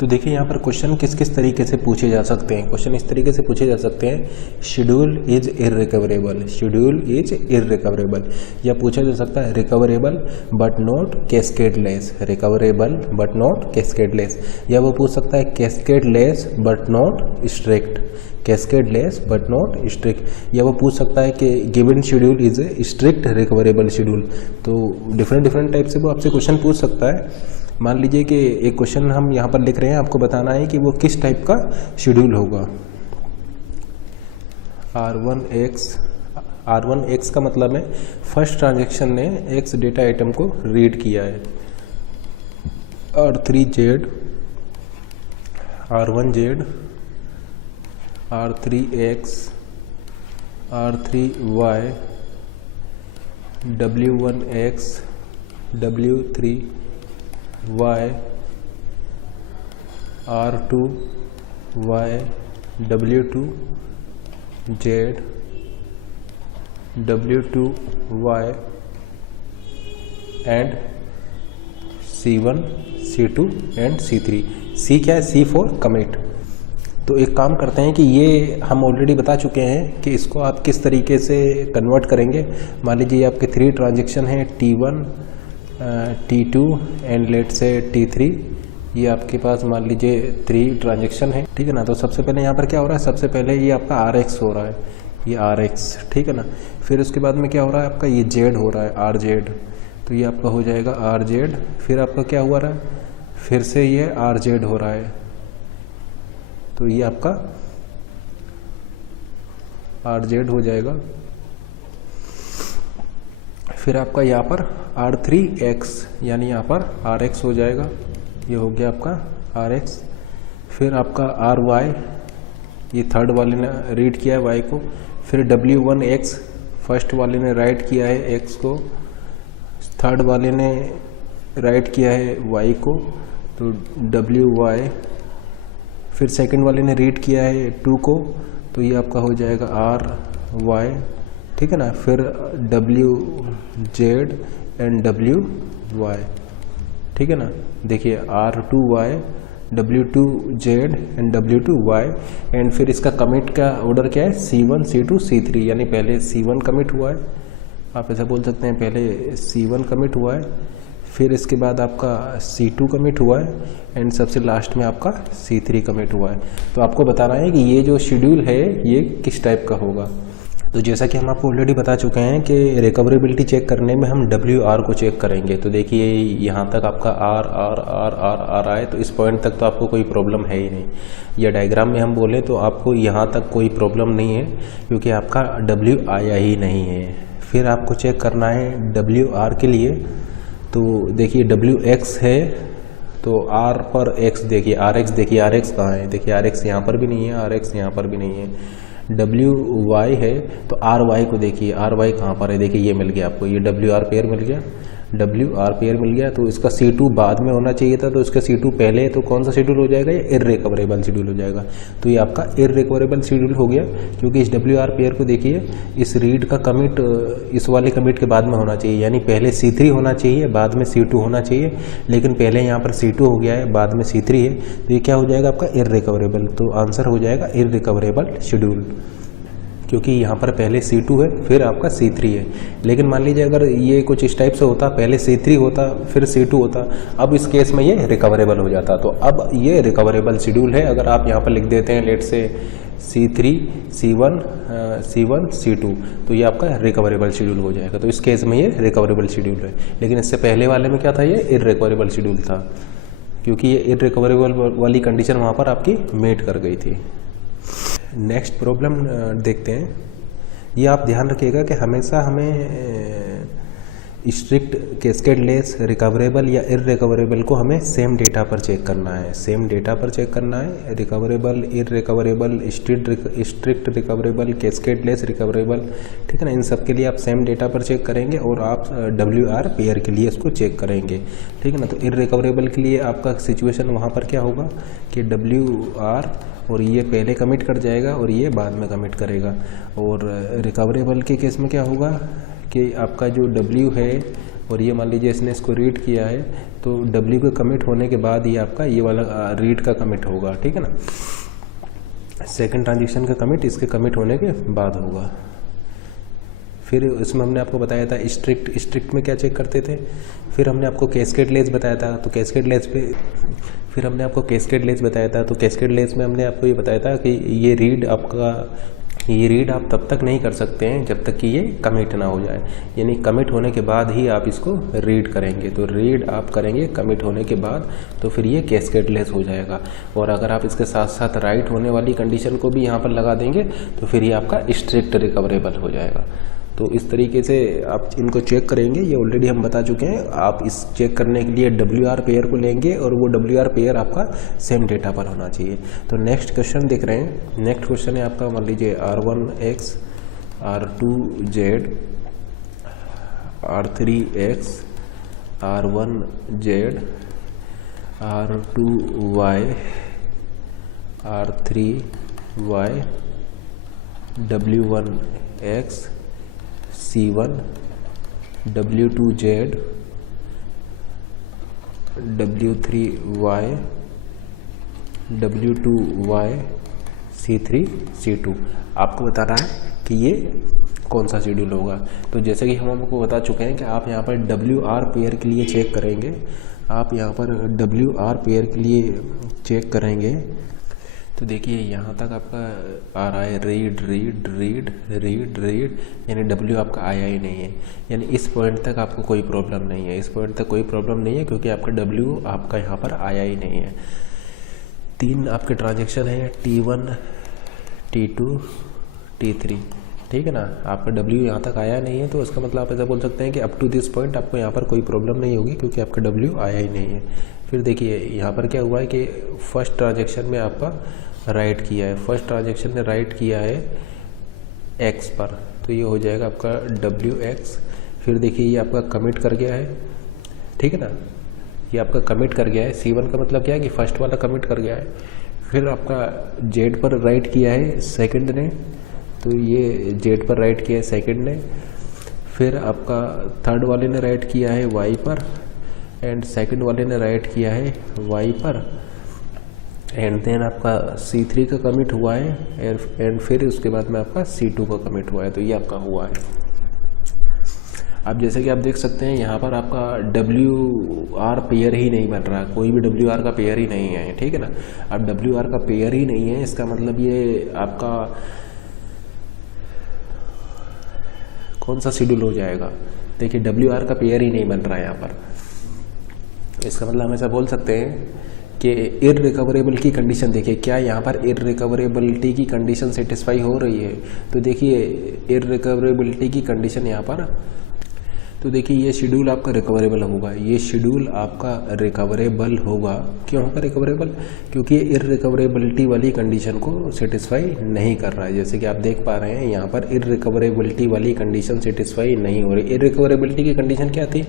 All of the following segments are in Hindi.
तो देखिए यहाँ पर क्वेश्चन किस किस तरीके से पूछे जा सकते हैं। क्वेश्चन इस तरीके से पूछे जा सकते हैं, schedule is irrecoverable, schedule is irrecoverable, या पूछा जा सकता है recoverable but not cascadeless, recoverable but not cascadeless, या वो पूछ सकता है cascadeless but not strict, cascadeless but not strict, या वो पूछ सकता है कि given schedule is a strict recoverable schedule. तो डिफरेंट टाइप से वो आपसे क्वेश्चन पूछ सकता है। मान लीजिए कि एक क्वेश्चन हम यहाँ पर लिख रहे हैं, आपको बताना है कि वो किस टाइप का शेड्यूल होगा। R1X का मतलब है फर्स्ट ट्रांजैक्शन ने X डेटा आइटम को रीड किया है। R3Z, R1Z, R3X, R3Y, W1X, W3Y, R2Y, W2Z, W2Y and C1, C2 and C3। C क्या है? C for commit. तो एक काम करते हैं कि ये हम ऑलरेडी बता चुके हैं कि इसको आप किस तरीके से कन्वर्ट करेंगे। मान लीजिए आपके 3 ट्रांजेक्शन हैं, T1, T2 एंड लेट से T3। ये आपके पास मान लीजिए 3 ट्रांजेक्शन है, ठीक है ना। तो सबसे पहले यहाँ पर क्या हो रहा है, सबसे पहले ये आपका RX हो रहा है, ये RX, ठीक है ना। फिर उसके बाद में क्या हो रहा है आपका, ये Z हो रहा है, RZ। तो ये आपका हो जाएगा RZ। फिर आपका क्या हुआ रहा है, फिर से ये RZ हो रहा है, तो ये आपका RZ हो जाएगा। फिर आपका यहाँ पर R3X यानी यहाँ पर RX हो जाएगा, ये हो गया आपका RX। फिर आपका RY, ये थर्ड वाले ने रीड किया है Y को। फिर W1X, फर्स्ट वाले ने राइट किया है X को, थर्ड वाले ने राइट किया है Y को, तो WY। फिर सेकंड वाले ने रीड किया है 2 को, तो ये आपका हो जाएगा RY, ठीक है ना। फिर WZ एंड WY, ठीक है ना। देखिए R2Y, W2Z and W2Y and फिर इसका कमिट का ऑर्डर क्या है, C1, C2, C3, यानी पहले C1 कमिट हुआ है, आप ऐसा बोल सकते हैं, पहले C1 कमिट हुआ है, फिर इसके बाद आपका C2 कमिट हुआ है एंड सबसे लास्ट में आपका C3 कमिट हुआ है। तो आपको बताना है कि ये जो शेड्यूल है ये किस टाइप का होगा। तो जैसा कि हम आपको ऑलरेडी बता चुके हैं कि रिकवरेबिलिटी चेक करने में हम WR को चेक करेंगे। तो देखिए यहाँ तक आपका R आए, तो इस पॉइंट तक तो आपको कोई प्रॉब्लम है ही नहीं। या डायग्राम में हम बोलें तो आपको यहाँ तक कोई प्रॉब्लम नहीं है, क्योंकि आपका W आया ही नहीं है। फिर आपको चेक करना है WR के लिए। तो देखिए WX है, तो R पर X देखिए, RX देखिए, RX कहाँ है, देखिए RX यहाँ पर भी नहीं है, RX यहाँ पर भी नहीं है। WY है, तो RY को देखिए, RY कहाँ पर है, देखिए ये मिल गया आपको, ये WR पेयर मिल गया, WR पेयर मिल गया। तो इसका C2 बाद में होना चाहिए था, तो इसका C2 पहले है, तो कौन सा शेड्यूल हो जाएगा, ये इररिकवरेबल शेड्यूल हो जाएगा। तो ये आपका इररिकवरेबल शेड्यूल हो गया, क्योंकि इस WR पेयर को देखिए, इस रीड का कमिट इस वाले कमिट के बाद में होना चाहिए, यानी पहले C3 होना चाहिए, बाद में C2 होना चाहिए, लेकिन पहले यहाँ पर C2 हो गया है, बाद में C3 है, तो ये क्या हो जाएगा आपका इररिकवरेबल। तो आंसर हो जाएगा इररिकवरेबल शेड्यूल, क्योंकि यहाँ पर पहले C2 है, फिर आपका C3 है। लेकिन मान लीजिए अगर ये कुछ इस टाइप से होता, पहले C3 होता फिर C2 होता, अब इस केस में ये रिकवरेबल हो जाता। तो अब ये रिकवरेबल शेड्यूल है। अगर आप यहाँ पर लिख देते हैं लेट से C3, C1, C2, तो ये आपका रिकवरेबल शेड्यूल हो जाएगा। तो इस केस में ये रिकवरेबल शेड्यूल है। लेकिन इससे पहले वाले में क्या था, ये इररिकवरेबल शेड्यूल था, क्योंकि ये इररिकवरेबल वाली कंडीशन वहाँ पर आपकी मीट कर गई थी। नेक्स्ट प्रॉब्लम देखते हैं। ये आप ध्यान रखिएगा कि हमेशा हमें स्ट्रिक्ट, कैस्केडलेस, रिकवरेबल या इररिकवरेबल को हमें सेम डेटा पर चेक करना है, सेम डेटा पर चेक करना है। Recoverable, irrecoverable, strict recoverable, cascadeless recoverable, ठीक है ना। इन सब के लिए आप सेम डेटा पर चेक करेंगे और आप WR पेयर के लिए इसको चेक करेंगे, ठीक है ना। तो इररिकवरेबल के लिए आपका सिचुएशन वहाँ पर क्या होगा कि WR और ये पहले कमिट कर जाएगा और ये बाद में कमिट करेगा। और रिकवरेबल के केस में क्या होगा कि आपका जो W है और ये मान लीजिए इसने इसको रीड किया है, तो W के कमिट होने के बाद ही आपका ये वाला रीड का कमिट होगा, ठीक है ना। सेकंड ट्रांजेक्शन का कमिट इसके कमिट होने के बाद होगा। फिर इसमें हमने आपको बताया था स्ट्रिक्ट में क्या चेक करते थे, फिर हमने आपको कैस्केड लेस बताया था, तो कैस्केड लेस पे फिर हमने आपको कैस्केड लेस बताया था, तो कैस्केड लेस में हमने आपको ये बताया था कि ये रीड आप तब तक नहीं कर सकते हैं जब तक कि ये कमिट ना हो जाए, यानी कमिट होने के बाद ही आप इसको रीड करेंगे। तो रीड आप करेंगे कमिट होने के बाद, तो फिर ये कैस्केड लेस हो जाएगा। और अगर आप इसके साथ साथ राइट होने वाली कंडीशन को भी यहाँ पर लगा देंगे तो फिर ये आपका स्ट्रिक्ट रिकवरेबल हो जाएगा। तो इस तरीके से आप इनको चेक करेंगे, ये ऑलरेडी हम बता चुके हैं। आप इस चेक करने के लिए WR पेयर को लेंगे और वो WR पेयर आपका सेम डेटा पर होना चाहिए। तो नेक्स्ट क्वेश्चन देख रहे हैं। नेक्स्ट क्वेश्चन है आपका, मान लीजिए R1X, R2Z, R3X, R1Z, R2Y, R3Y, W1X, C1, W2Z, W3Y, W2Y, C3, C2 आपको बताना है कि ये कौन सा शेड्यूल होगा। तो जैसे कि हम आपको बता चुके हैं कि आप यहाँ पर WR पेयर के लिए चेक करेंगे, आप यहाँ पर WR पेयर के लिए चेक करेंगे। तो देखिए यहाँ तक आपका आ रहा है read read read read read, यानी W आपका आया ही नहीं है, यानी इस पॉइंट तक आपको कोई प्रॉब्लम नहीं है, इस पॉइंट तक कोई प्रॉब्लम नहीं है क्योंकि आपका W आपका यहाँ पर आया ही नहीं है। 3 आपके ट्रांजेक्शन है T1, T2, T3, ठीक है ना। आपका W यहाँ तक आया नहीं है, तो इसका मतलब आप ऐसा बोल सकते हैं कि अप टू दिस पॉइंट आपको यहाँ पर कोई प्रॉब्लम नहीं होगी क्योंकि आपका W आया ही नहीं है। फिर देखिए यहाँ पर क्या हुआ है कि फर्स्ट ट्रांजेक्शन में आपका राइट किया है, फर्स्ट ट्रांजेक्शन ने राइट किया है X पर, तो ये हो जाएगा आपका WX। फिर देखिए ये आपका कमिट कर गया है, ठीक है ना, ये आपका कमिट कर गया है। C1 का मतलब क्या है कि फर्स्ट वाला कमिट कर गया है। फिर आपका Z पर राइट किया है सेकंड ने, तो ये Z पर राइट किया है सेकंड ने। फिर आपका थर्ड वाले ने राइट किया है Y पर, एंड सेकंड वाले ने राइट किया है Y पर, एंड देन आपका C3 का कमिट हुआ है, एंड फिर उसके बाद में आपका C2 का कमिट हुआ है। तो ये आपका हुआ है। अब जैसे कि आप देख सकते हैं यहाँ पर आपका WR पेयर ही नहीं बन रहा, कोई भी WR का पेयर ही नहीं है, ठीक है ना। अब WR का पेयर ही नहीं है, इसका मतलब ये आपका कौन सा शेड्यूल हो जाएगा। देखिए WR का पेयर ही नहीं बन रहा है यहाँ पर, इसका मतलब हम ऐसा बोल सकते हैं कि इररिकवरेबल की कंडीशन। देखिए क्या यहाँ पर इररिकवरेबिलिटी की कंडीशन सेटिस्फाई हो रही है। तो देखिए इररिकवरेबिलिटी की कंडीशन यहाँ पर, तो देखिए ये शेड्यूल आपका रिकवरेबल होगा, ये शेड्यूल आपका रिकवरेबल होगा। क्यों होगा रिकवरेबल? क्योंकि ये इररिकवरेबिलिटी वाली कंडीशन को सेटिस्फाई नहीं कर रहा है। जैसे कि आप देख पा रहे हैं यहाँ पर इररिकवरेबिलिटी वाली कंडीशन सेटिस्फाई नहीं हो रही। इररिकवरेबिलिटी की कंडीशन क्या थी?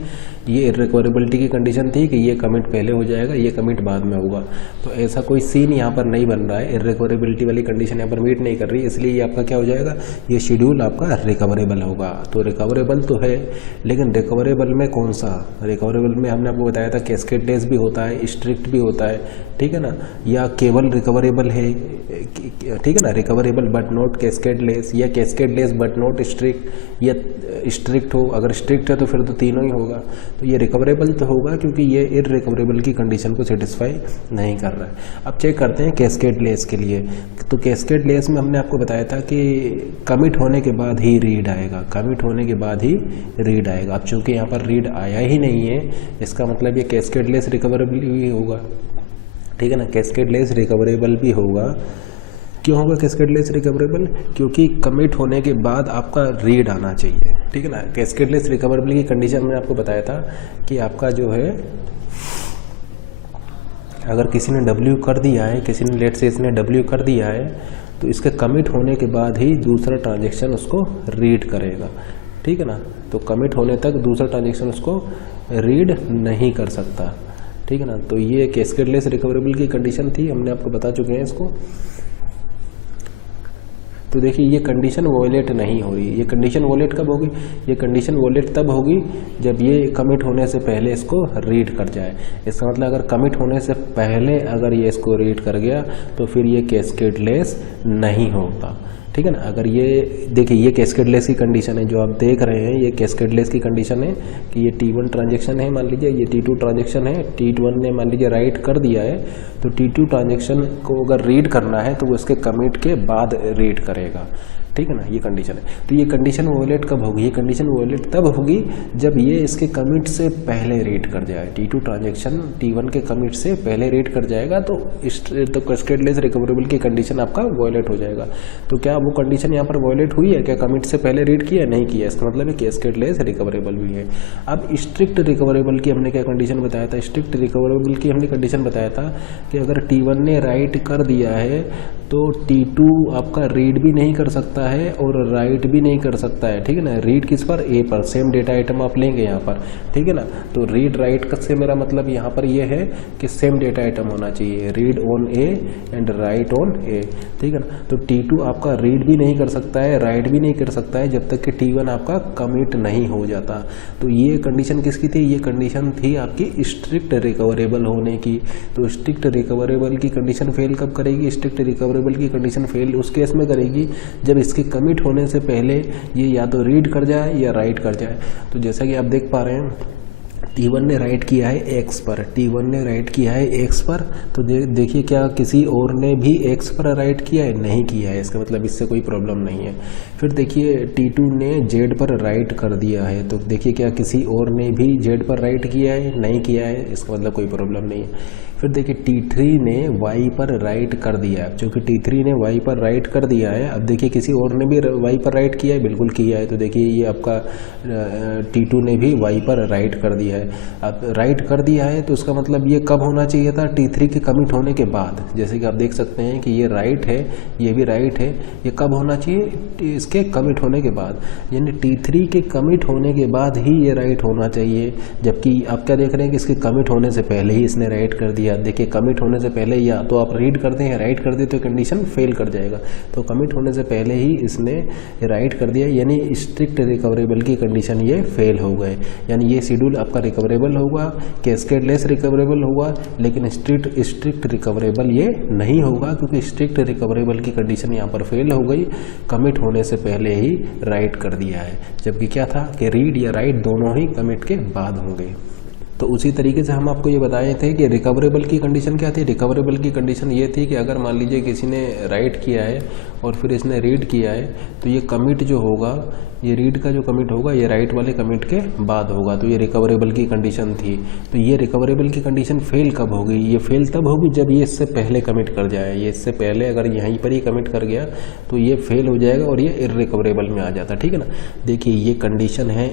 ये इररिकवरेबिलिटी की कंडीशन थी कि ये कमिट पहले हो जाएगा, ये कमिट बाद में होगा। तो ऐसा कोई सीन यहाँ पर नहीं बन रहा है, इररिकवरेबिलिटी वाली कंडीशन यहाँ पर मीट नहीं कर रही, इसलिए ये आपका क्या हो जाएगा, ये शेड्यूल आपका रिकवरेबल होगा। तो रिकवरेबल तो है, लेकिन रिकवरेबल में कौन सा? रिकवरेबल में हमने आपको बताया था कैस्केडलेस भी होता है, स्ट्रिक्ट भी होता है, ठीक है ना, या केवल रिकवरेबल है, ठीक है ना, रिकवरेबल बट नॉट कैस्केडलेस, या कैस्केडलेस बट नॉट स्ट्रिक्ट, या स्ट्रिक्ट हो। अगर स्ट्रिक्ट है तो फिर तो तीनों ही होगा। तो ये रिकवरेबल तो होगा क्योंकि ये इररिकवरेबल की कंडीशन को सेटिस्फाई नहीं कर रहा है। अब चेक करते हैं कैस्केडलेस के लिए। तो कैस्केडलेस में हमने आपको बताया था कि कमिट होने के बाद ही रीड आएगा, कमिट होने के बाद ही रीड आएगा। अब चूंकि यहाँ पर रीड आया ही नहीं है, इसका मतलब ये कैस्केडलेस रिकवरेबल भी होगा, ठीक है ना, कैस्केडलेस रिकवरेबल भी होगा। क्यों होगा कैस्केडलेस रिकवरेबल? क्योंकि कमिट होने के बाद आपका रीड आना चाहिए, ठीक है ना। कैस्केडलेस रिकवरेबल की कंडीशन में आपको बताया था कि आपका जो है, अगर किसी ने W कर दिया है, किसी ने लेट से इसने W कर दिया है, तो इसके कमिट होने के बाद ही दूसरा ट्रांजेक्शन उसको रीड करेगा, ठीक है ना। तो कमिट होने तक दूसरा ट्रांजेक्शन उसको रीड नहीं कर सकता, ठीक है ना। तो ये कैस्केडलेस रिकवरेबल की कंडीशन थी, हमने आपको बता चुके हैं इसको। तो देखिए ये कंडीशन वॉयलेट नहीं हो रही। ये कंडीशन वॉयलेट कब होगी? ये कंडीशन वॉयलेट तब होगी जब ये कमिट होने से पहले इसको रीड कर जाए। इसका मतलब अगर कमिट होने से पहले अगर ये इसको रीड कर गया तो फिर ये कैस्केडलेस नहीं होता, ठीक है ना। अगर ये देखिए ये कैस्केडलेस की कंडीशन है, जो आप देख रहे हैं ये कैस्केडलेस की कंडीशन है कि ये T1 ट्रांजेक्शन है, मान लीजिए ये T2 ट्रांजेक्शन है, T1 ने मान लीजिए राइट कर दिया है, तो T2 ट्रांजेक्शन को अगर रीड करना है तो वो उसके कमिट के बाद रीड करेगा, ठीक है ना। ये कंडीशन है। तो ये कंडीशन वॉयलेट कब होगी? ये कंडीशन वॉयलेट तब होगी जब ये इसके कमिट से पहले रीड कर जाए। T2 ट्रांजेक्शन T1 के कमिट से पहले रीड कर जाएगा तो कैस्केडलेस रिकवरेबल की कंडीशन आपका वॉयलेट हो जाएगा। तो क्या वो कंडीशन यहाँ पर वॉयलेट हुई है? क्या कमिट से पहले रीड किया? नहीं किया। इसका मतलब है कैस्केडलेस रिकवरेबल भी है। अब स्ट्रिक्ट रिकवरेबल की हमने क्या कंडीशन बताया था? स्ट्रिक्ट रिकवरेबल की हमने कंडीशन बताया था कि अगर T1 ने राइट कर दिया है तो T2 आपका रीड भी नहीं कर सकता है और राइट भी नहीं कर सकता है, ठीक है ना। रीड किस पर? ए पर। सेम डेटा आइटम आप लेंगे यहाँ पर, ठीक है ना। तो रीड राइट से मेरा मतलब यहाँ पर ये है कि सेम डेटा आइटम होना चाहिए, read on A and write on A, ठीक है ना। तो T2 आपका रीड भी नहीं कर सकता है, राइट भी नहीं कर सकता है जब तक कि T1 आपका कमिट नहीं हो जाता। तो ये कंडीशन किसकी थी? ये कंडीशन थी आपकी स्ट्रिक्ट रिकवरेबल होने की। तो स्ट्रिक्ट रिकवरेबल की कंडीशन फेल कब करेगी? स्ट्रिक्ट रिकवरेबल की कंडीशन फेल उस केस में करेगी जब इसके कमिट होने से पहले ये या तो रीड कर जाए या राइट कर जाए। तो जैसा कि आप देख पा रहे हैं T1 ने राइट किया है X पर, T1 ने राइट किया है X पर, तो देखिए क्या किसी और ने भी X पर राइट किया है? नहीं किया है। इसका मतलब इससे कोई प्रॉब्लम नहीं है। फिर देखिए T2 ने Z पर राइट कर दिया है, तो देखिए क्या किसी और ने भी Z पर राइट किया है? नहीं किया है। इसका मतलब कोई प्रॉब्लम नहीं है। फिर देखिए T3 ने Y पर राइट कर दिया है, क्योंकि T3 ने Y पर राइट कर दिया है। अब देखिए किसी और ने भी Y पर राइट किया है? बिल्कुल किया है। तो देखिए ये आपका T2 ने भी Y पर राइट कर दिया है। अब राइट कर दिया है तो उसका मतलब ये कब होना चाहिए था? T3 के कमिट होने के बाद। जैसे कि आप देख सकते हैं कि ये राइट है, ये भी राइट है, ये कब होना चाहिए? इसके कमिट होने के बाद, यानी T3 के कमिट होने के बाद ही ये राइट होना चाहिए। जबकि आप क्या देख रहे हैं कि इसके कमिट होने से पहले ही इसने राइट कर दिया। देखिए कमिट होने से पहले या तो आप रीड कर दें या राइट कर दें तो कंडीशन फेल कर जाएगा। तो कमिट होने से पहले ही इसने राइट कर दिया, यानी स्ट्रिक्ट रिकवरेबल की कंडीशन ये फेल हो गए। यानी ये शेड्यूल आपका रिकवरेबल होगा, कैस्केडलेस रिकवरेबल होगा, लेकिन स्ट्रिक्ट रिकवरेबल ये नहीं होगा, क्योंकि स्ट्रिक्ट रिकवरेबल की कंडीशन यहाँ पर फेल हो गई। कमिट होने से पहले ही राइट कर दिया है, जबकि क्या था कि रीड या राइट दोनों ही कमिट के बाद होंगे। तो उसी तरीके से हम आपको ये बताए थे कि रिकवरेबल की कंडीशन क्या थी। रिकवरेबल की कंडीशन ये थी कि अगर मान लीजिए किसी ने राइट किया है और फिर इसने रीड किया है, तो ये कमिट जो होगा, ये रीड का जो कमिट होगा ये राइट वाले कमिट के बाद होगा। तो ये रिकवरेबल की कंडीशन थी। तो ये रिकवरेबल की कंडीशन फेल कब होगी? ये फेल तब होगी जब ये इससे पहले कमिट कर जाए। ये इससे पहले अगर यहीं पर ही कमिट कर गया तो ये फेल हो जाएगा और ये इररिकवरेबल में आ जाता, ठीक है ना। देखिए ये कंडीशन है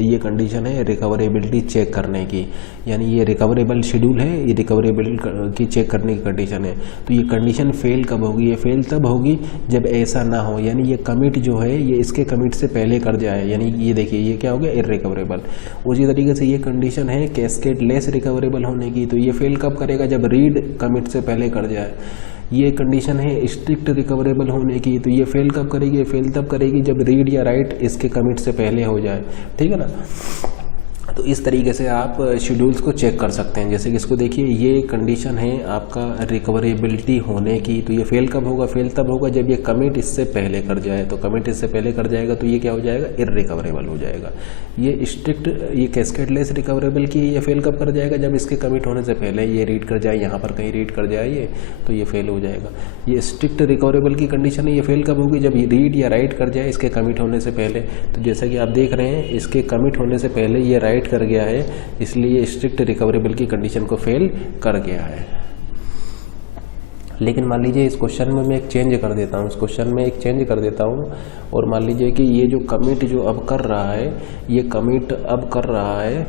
ये कंडीशन है रिकवरेबिलिटी चेक करने की, यानी ये रिकवरेबल शेड्यूल है, ये रिकवरेबल की चेक करने की कंडीशन है। तो ये कंडीशन फेल कब होगी? ये फेल तब होगी जब ऐसा ना हो, यानी ये कमिट जो है ये इसके कमिट से पहले कर जाए, यानी ये देखिए ये क्या हो गया? इररिकवरेबल। उसी तरीके से ये कंडीशन है कैस्केडलेस रिकवरेबल होने की। तो ये फेल कब करेगा? जब रीड कमिट से पहले कर जाए। ये कंडीशन है स्ट्रिक्ट रिकवरेबल होने की। तो ये फेल कब करेगी? ये फेल तब करेगी जब रीड या राइट इसके कमिट से पहले हो जाए, ठीक है ना। तो इस तरीके से आप शेड्यूल्स को चेक कर सकते हैं। जैसे कि इसको देखिए, ये कंडीशन है आपका रिकवरेबिलिटी होने की। तो ये फेल कब होगा? फेल तब होगा जब ये कमिट इससे पहले कर जाए। तो कमिट इससे पहले कर जाएगा तो ये क्या हो जाएगा? इररिकवरेबल हो जाएगा। ये स्ट्रिक्ट ये कैस्केडलेस रिकवरेबल की ये फेल कब कर जाएगा? जब इसके कमिट होने से पहले ये रीड कर जाए, यहाँ पर कहीं रीड कर जाए ये, तो ये फेल हो जाएगा। ये स्ट्रिक्ट रिकवरेबल की कंडीशन है, ये फेल कब होगी? जब ये रीड या राइट कर जाए इसके कमिट होने से पहले। तो जैसा कि आप देख रहे हैं इसके कमिट होने से पहले ये राइट कर गया है, इसलिए स्ट्रिक्ट रिकवरेबल की कंडीशन को फेल कर गया है। लेकिन मान लीजिए इस क्वेश्चन में मैं एक चेंज कर देता हूँ, इस क्वेश्चन में एक चेंज कर देता हूँ और मान लीजिए कि ये जो कमिट जो अब कर रहा है, ये कमिट अब कर रहा है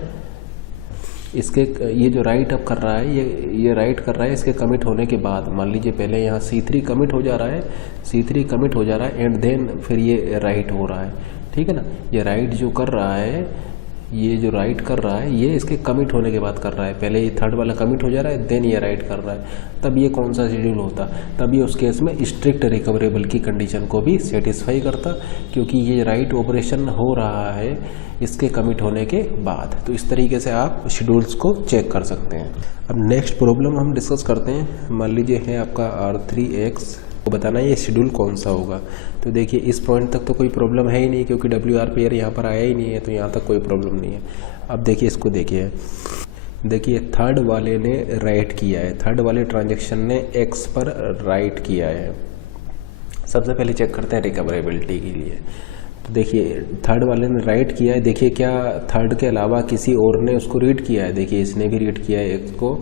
इसके, ये जो राइट अब कर रहा है ये राइट कर रहा है इसके कमिट होने के बाद। मान लीजिए पहले यहाँ C3 कमिट हो जा रहा है, C3 कमिट हो जा रहा है एंड देन फिर ये राइट हो रहा है, ठीक है ना। ये राइट जो कर रहा है ये जो राइट कर रहा है ये इसके कमिट होने के बाद कर रहा है, पहले ये थर्ड वाला कमिट हो जा रहा है, देन ये राइट कर रहा है, तब ये कौन सा शेड्यूल होता, तब ये उस केस में स्ट्रिक्ट रिकवरेबल की कंडीशन को भी सेटिस्फाई करता, क्योंकि ये राइट ऑपरेशन हो रहा है इसके कमिट होने के बाद। तो इस तरीके से आप शेड्यूल्स को चेक कर सकते हैं। अब नेक्स्ट प्रॉब्लम हम डिस्कस करते हैं। मान लीजिए है आपका R3X, को बताना ये शेड्यूल कौन सा होगा। तो देखिए इस पॉइंट तक तो कोई प्रॉब्लम है ही नहीं, क्योंकि WR पेयर यहाँ पर आया ही नहीं है, तो यहाँ तक कोई प्रॉब्लम नहीं है। अब देखिए इसको देखिए थर्ड वाले ने राइट किया है, थर्ड वाले ट्रांजेक्शन ने X पर राइट किया है। सबसे पहले चेक करते हैं रिकवरेबिलिटी के लिए। तो देखिए थर्ड वाले ने राइट किया है, देखिए क्या थर्ड के अलावा किसी और ने उसको रीड किया है, देखिए इसने भी रीड किया है X को,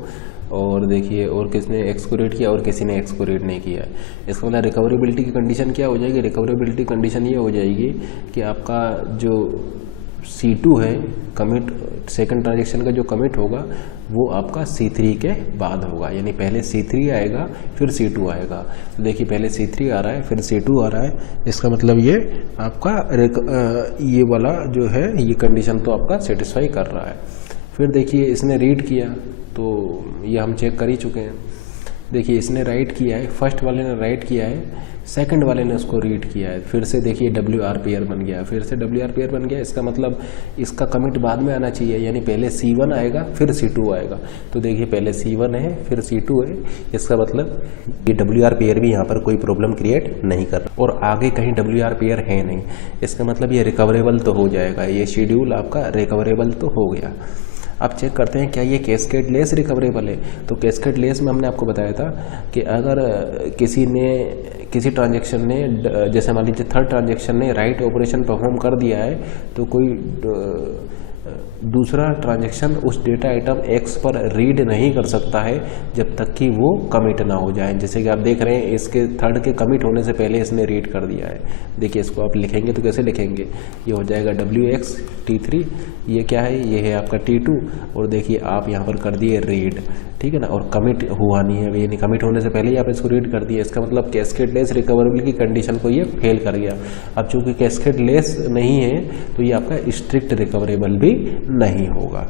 और देखिए और किसने X को रीड किया और किसी ने X को रीड नहीं किया है। इसका मतलब रिकवरेबिलिटी की कंडीशन क्या हो जाएगी, रिकवरेबिलिटी कंडीशन ये हो जाएगी कि आपका जो C2 है कमिट, सेकंड ट्रांजेक्शन का जो कमिट होगा वो आपका C3 के बाद होगा, यानी पहले C3 आएगा फिर C2 आएगा। तो देखिए पहले C3 आ रहा है फिर C2 आ रहा है, इसका मतलब ये आपका ये वाला जो है ये कंडीशन तो आपका सेटिस्फाई कर रहा है। फिर देखिए इसने रीड किया, तो ये हम चेक कर ही चुके हैं। देखिए इसने राइट किया है, फर्स्ट वाले ने राइट किया है, सेकंड वाले ने उसको रीड किया है, फिर से देखिए WR पेयर बन गया, फिर से WR पेयर बन गया। इसका मतलब इसका कमिट बाद में आना चाहिए, यानी पहले C1 आएगा फिर C2 आएगा। तो देखिए पहले C1 है फिर C2 है, इसका मतलब ये WR पेयर भी यहाँ पर कोई प्रॉब्लम क्रिएट नहीं कर रहा, और आगे कहीं WR पेयर है नहीं, इसका मतलब ये रिकवरेबल तो हो जाएगा, ये शेड्यूल आपका रिकवरेबल तो हो गया। अब चेक करते हैं क्या ये कैस्केड लेस रिकवरेबल है। तो कैस्केड लेस में हमने आपको बताया था कि अगर किसी ट्रांजेक्शन ने, जैसे मान लीजिए थर्ड ट्रांजेक्शन ने राइट ऑपरेशन परफॉर्म कर दिया है, तो कोई दूसरा ट्रांजेक्शन उस डेटा आइटम X पर रीड नहीं कर सकता है जब तक कि वो कमिट ना हो जाए। जैसे कि आप देख रहे हैं इसके थर्ड के कमिट होने से पहले इसने रीड कर दिया है। देखिए इसको आप लिखेंगे तो कैसे लिखेंगे, ये हो जाएगा WX T3, ये क्या है, ये है आपका T2, और देखिए आप यहाँ पर कर दिए रीड, ठीक है ना, और कमिट हुआ नहीं है, यानी कमिट होने से पहले ही आप इसको रीड कर दिया। इसका मतलब कैस्केड लेस रिकवरेबल की कंडीशन को ये फेल कर गया। अब चूंकि कैस्केड लेस नहीं है तो ये आपका स्ट्रिक्ट रिकवरेबल भी नहीं होगा।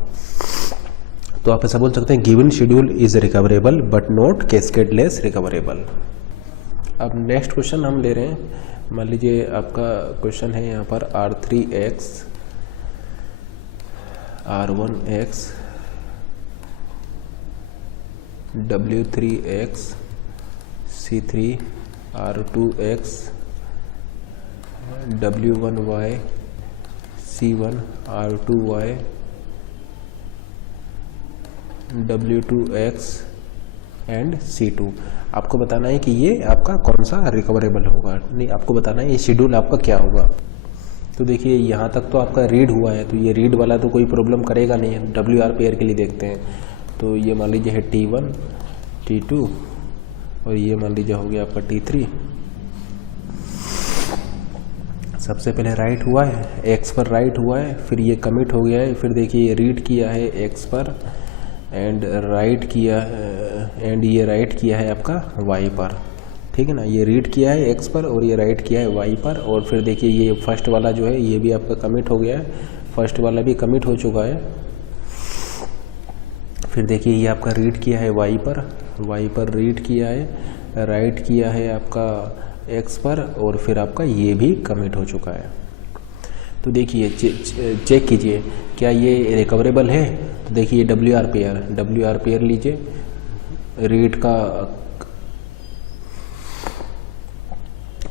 तो आप ऐसा बोल सकते हैं given schedule is recoverable but not cascade less recoverable. अब नेक्स्ट क्वेश्चन हम ले रहे हैं, मान लीजिए आपका क्वेश्चन है यहाँ पर R3X R1X W3X C3 R2X W1Y C1 R2Y W2X and C2। आपको बताना है कि ये आपका कौन सा रिकवरेबल होगा, नहीं आपको बताना है ये शेड्यूल आपका क्या होगा। तो देखिए यहाँ तक तो आपका रीड हुआ है, तो ये रीड वाला तो कोई प्रॉब्लम करेगा नहीं है। WR पेयर के लिए देखते हैं, तो ये मान लीजिए है T1 T2 और ये मान लीजिए हो गया आपका T3। सबसे पहले राइट हुआ है, X पर राइट हुआ है, फिर ये कमिट हो गया है, फिर देखिए ये रीड किया है X पर एंड राइट किया एंड ये राइट किया है आपका Y पर, ठीक है ना, ये रीड किया है X पर और ये राइट किया है Y पर। और फिर देखिए ये फर्स्ट वाला जो है ये भी आपका कमिट हो गया है, फर्स्ट वाला भी कमिट हो चुका है। फिर देखिए ये आपका रीड किया है Y पर रीड किया है, राइट किया है आपका X पर, और फिर आपका ये भी कमिट हो चुका है। तो देखिए चेक कीजिए क्या ये रिकवरेबल है। तो देखिए WR पेयर लीजिए, रीड का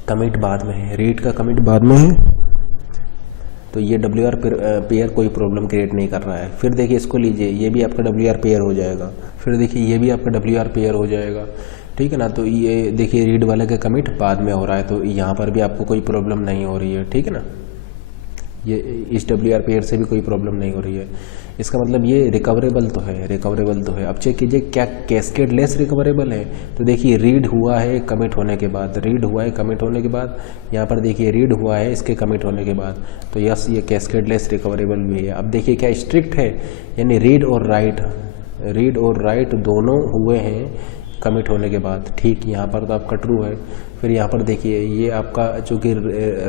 कमिट बाद में है, रीड का कमिट बाद में है, तो ये WR पेयर कोई प्रॉब्लम क्रिएट नहीं कर रहा है। फिर देखिए इसको लीजिए, ये भी आपका WR पेयर हो जाएगा, फिर देखिए ये भी आपका WR पेयर हो जाएगा, ठीक है ना। तो ये देखिए रीड वाले का कमिट बाद में हो रहा है, तो यहाँ पर भी आपको कोई प्रॉब्लम नहीं हो रही है, ठीक है ना, ये इस WR पेयर से भी कोई प्रॉब्लम नहीं हो रही है। इसका मतलब ये रिकवरेबल तो है, अब चेक कीजिए क्या कैस्केड लेस रिकवरेबल है। तो देखिए रीड हुआ है कमिट होने के बाद, यहाँ पर देखिए रीड हुआ है इसके कमिट होने के बाद, तो यस ये कैस्केड लेस रिकवरेबल भी है। अब देखिए क्या स्ट्रिक्ट है, यानी रीड और राइट दोनों हुए हैं, कमिट होने के बाद। ठीक, यहाँ पर तो आपका ट्रू है। फिर यहाँ पर देखिए ये आपका चूँकि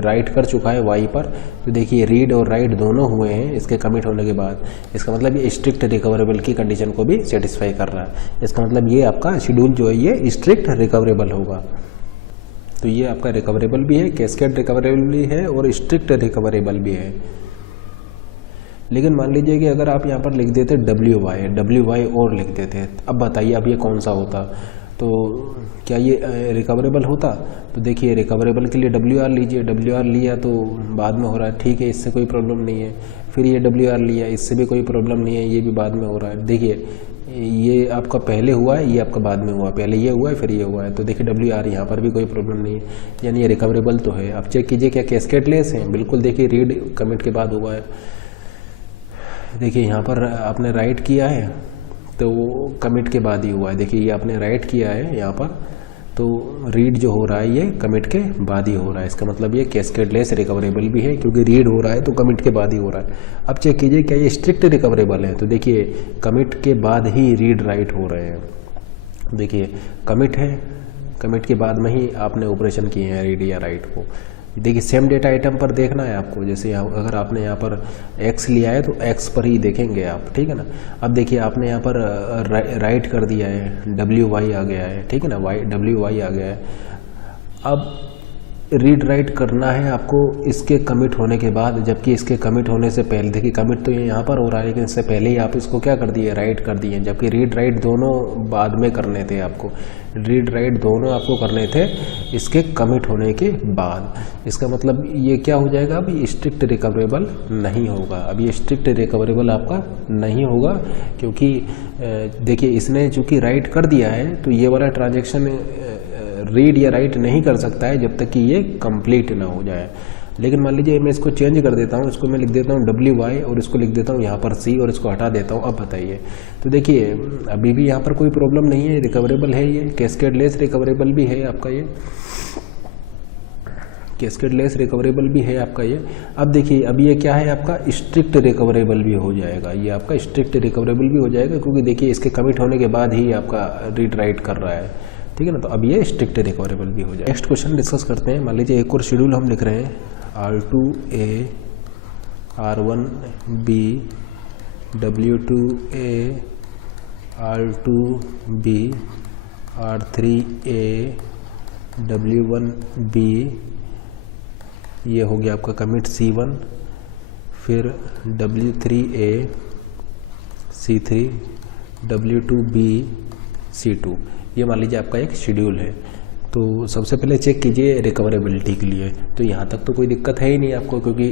राइट कर चुका है वाई पर, तो देखिए रीड और राइट दोनों हुए हैं इसके कमिट होने के बाद। इसका मतलब ये स्ट्रिक्ट रिकवरेबल की कंडीशन को भी सेटिस्फाई कर रहा है। इसका मतलब ये आपका शेड्यूल जो है ये स्ट्रिक्ट रिकवरेबल होगा। तो ये आपका रिकवरेबल भी है, कैस्केड रिकवरेबल भी है और स्ट्रिक्ट रिकवरेबल भी है। लेकिन मान लीजिए कि अगर आप यहाँ पर लिख देते डब्ल्यू वाई और लिख देते, अब बताइए अब ये कौन सा होता, तो क्या ये रिकवरेबल होता? तो देखिए रिकवरेबल के लिए डब्ल्यू आर लीजिए, डब्ल्यू आर लिया तो बाद में हो रहा है, ठीक है, इससे कोई प्रॉब्लम नहीं है। फिर ये डब्ल्यू आर लिया, इससे भी कोई प्रॉब्लम नहीं है, ये भी बाद में हो रहा है। देखिए ये आपका पहले हुआ है, ये आपका बाद में हुआ, पहले ये हुआ है फिर ये हुआ है, तो देखिए डब्ल्यू आर यहाँ पर भी कोई प्रॉब्लम नहीं है, यानी ये रिकवरेबल तो है। अब चेक कीजिए क्या कैस्केडलेस है? बिल्कुल, देखिए रीड कमिट के बाद हुआ है। देखिए यहाँ पर आपने राइट किया है तो वो कमिट के बाद ही हुआ है। देखिए ये आपने राइट किया है यहाँ पर, तो रीड जो हो रहा है ये कमिट के बाद ही हो रहा है। इसका मतलब ये कैस्केडलेस रिकवरेबल भी है, क्योंकि रीड हो रहा है तो कमिट के बाद ही हो रहा है। अब चेक कीजिए क्या ये स्ट्रिक्ट रिकवरेबल है? तो देखिए कमिट के बाद ही रीड राइट हो रहे हैं। देखिए कमिट है, कमिट के बाद में ही आपने ऑपरेशन किए हैं रीड या राइट को। देखिए सेम डेटा आइटम पर देखना है आपको, जैसे अगर आपने यहाँ पर x लिया है तो x पर ही देखेंगे आप, ठीक है ना। अब देखिए आपने यहाँ पर राइट कर दिया है, WY आ गया है, ठीक है ना, WY आ गया है। अब रीड राइट करना है आपको इसके कमिट होने के बाद, जबकि इसके कमिट होने से पहले, देखिए कमिट तो ये यहाँ पर हो रहा है लेकिन इससे पहले ही आप इसको क्या कर दिए, राइट कर दिए, जबकि रीड राइट दोनों बाद में करने थे आपको। रीड राइट दोनों आपको करने थे इसके कमिट होने के बाद। इसका मतलब ये क्या हो जाएगा, अभी स्ट्रिक्ट रिकवरेबल नहीं होगा। अब ये स्ट्रिक्ट रिकवरेबल आपका नहीं होगा, क्योंकि देखिए इसने चूँकि राइट कर दिया है तो ये वाला ट्रांजेक्शन रीड या राइट नहीं कर सकता है जब तक कि ये कंप्लीट ना हो जाए। लेकिन मान लीजिए मैं इसको चेंज कर देता हूँ, इसको मैं लिख देता हूँ WY और इसको लिख देता हूँ यहाँ पर C और इसको हटा देता हूँ। अब बताइए, तो देखिए अभी भी यहाँ पर कोई प्रॉब्लम नहीं है, रिकवरेबल है, ये कैस्केडलेस रिकवरेबल भी है आपका, ये कैस्केडलेस रिकवरेबल भी है आपका ये। अब देखिए अब ये क्या है आपका स्ट्रिक्ट रिकवरेबल भी हो जाएगा, ये आपका स्ट्रिक्ट रिकवरेबल भी हो जाएगा, क्योंकि देखिए इसके कमिट होने के बाद ही आपका रीड राइट कर रहा है, ठीक है ना। तो अब ये स्ट्रिक्ट रिकवरेबल भी हो जाए। नेक्स्ट क्वेश्चन डिस्कस करते हैं। मान लीजिए एक और शेड्यूल हम लिख रहे हैं, R2A R1B W2A R2B R3A W1B, ये हो गया आपका कमिट C1, फिर W3A C3 W2B C2, ये मान लीजिए आपका एक शेड्यूल है। तो सबसे पहले चेक कीजिए रिकवरेबिलिटी के लिए, तो यहाँ तक तो कोई दिक्कत है ही नहीं आपको, क्योंकि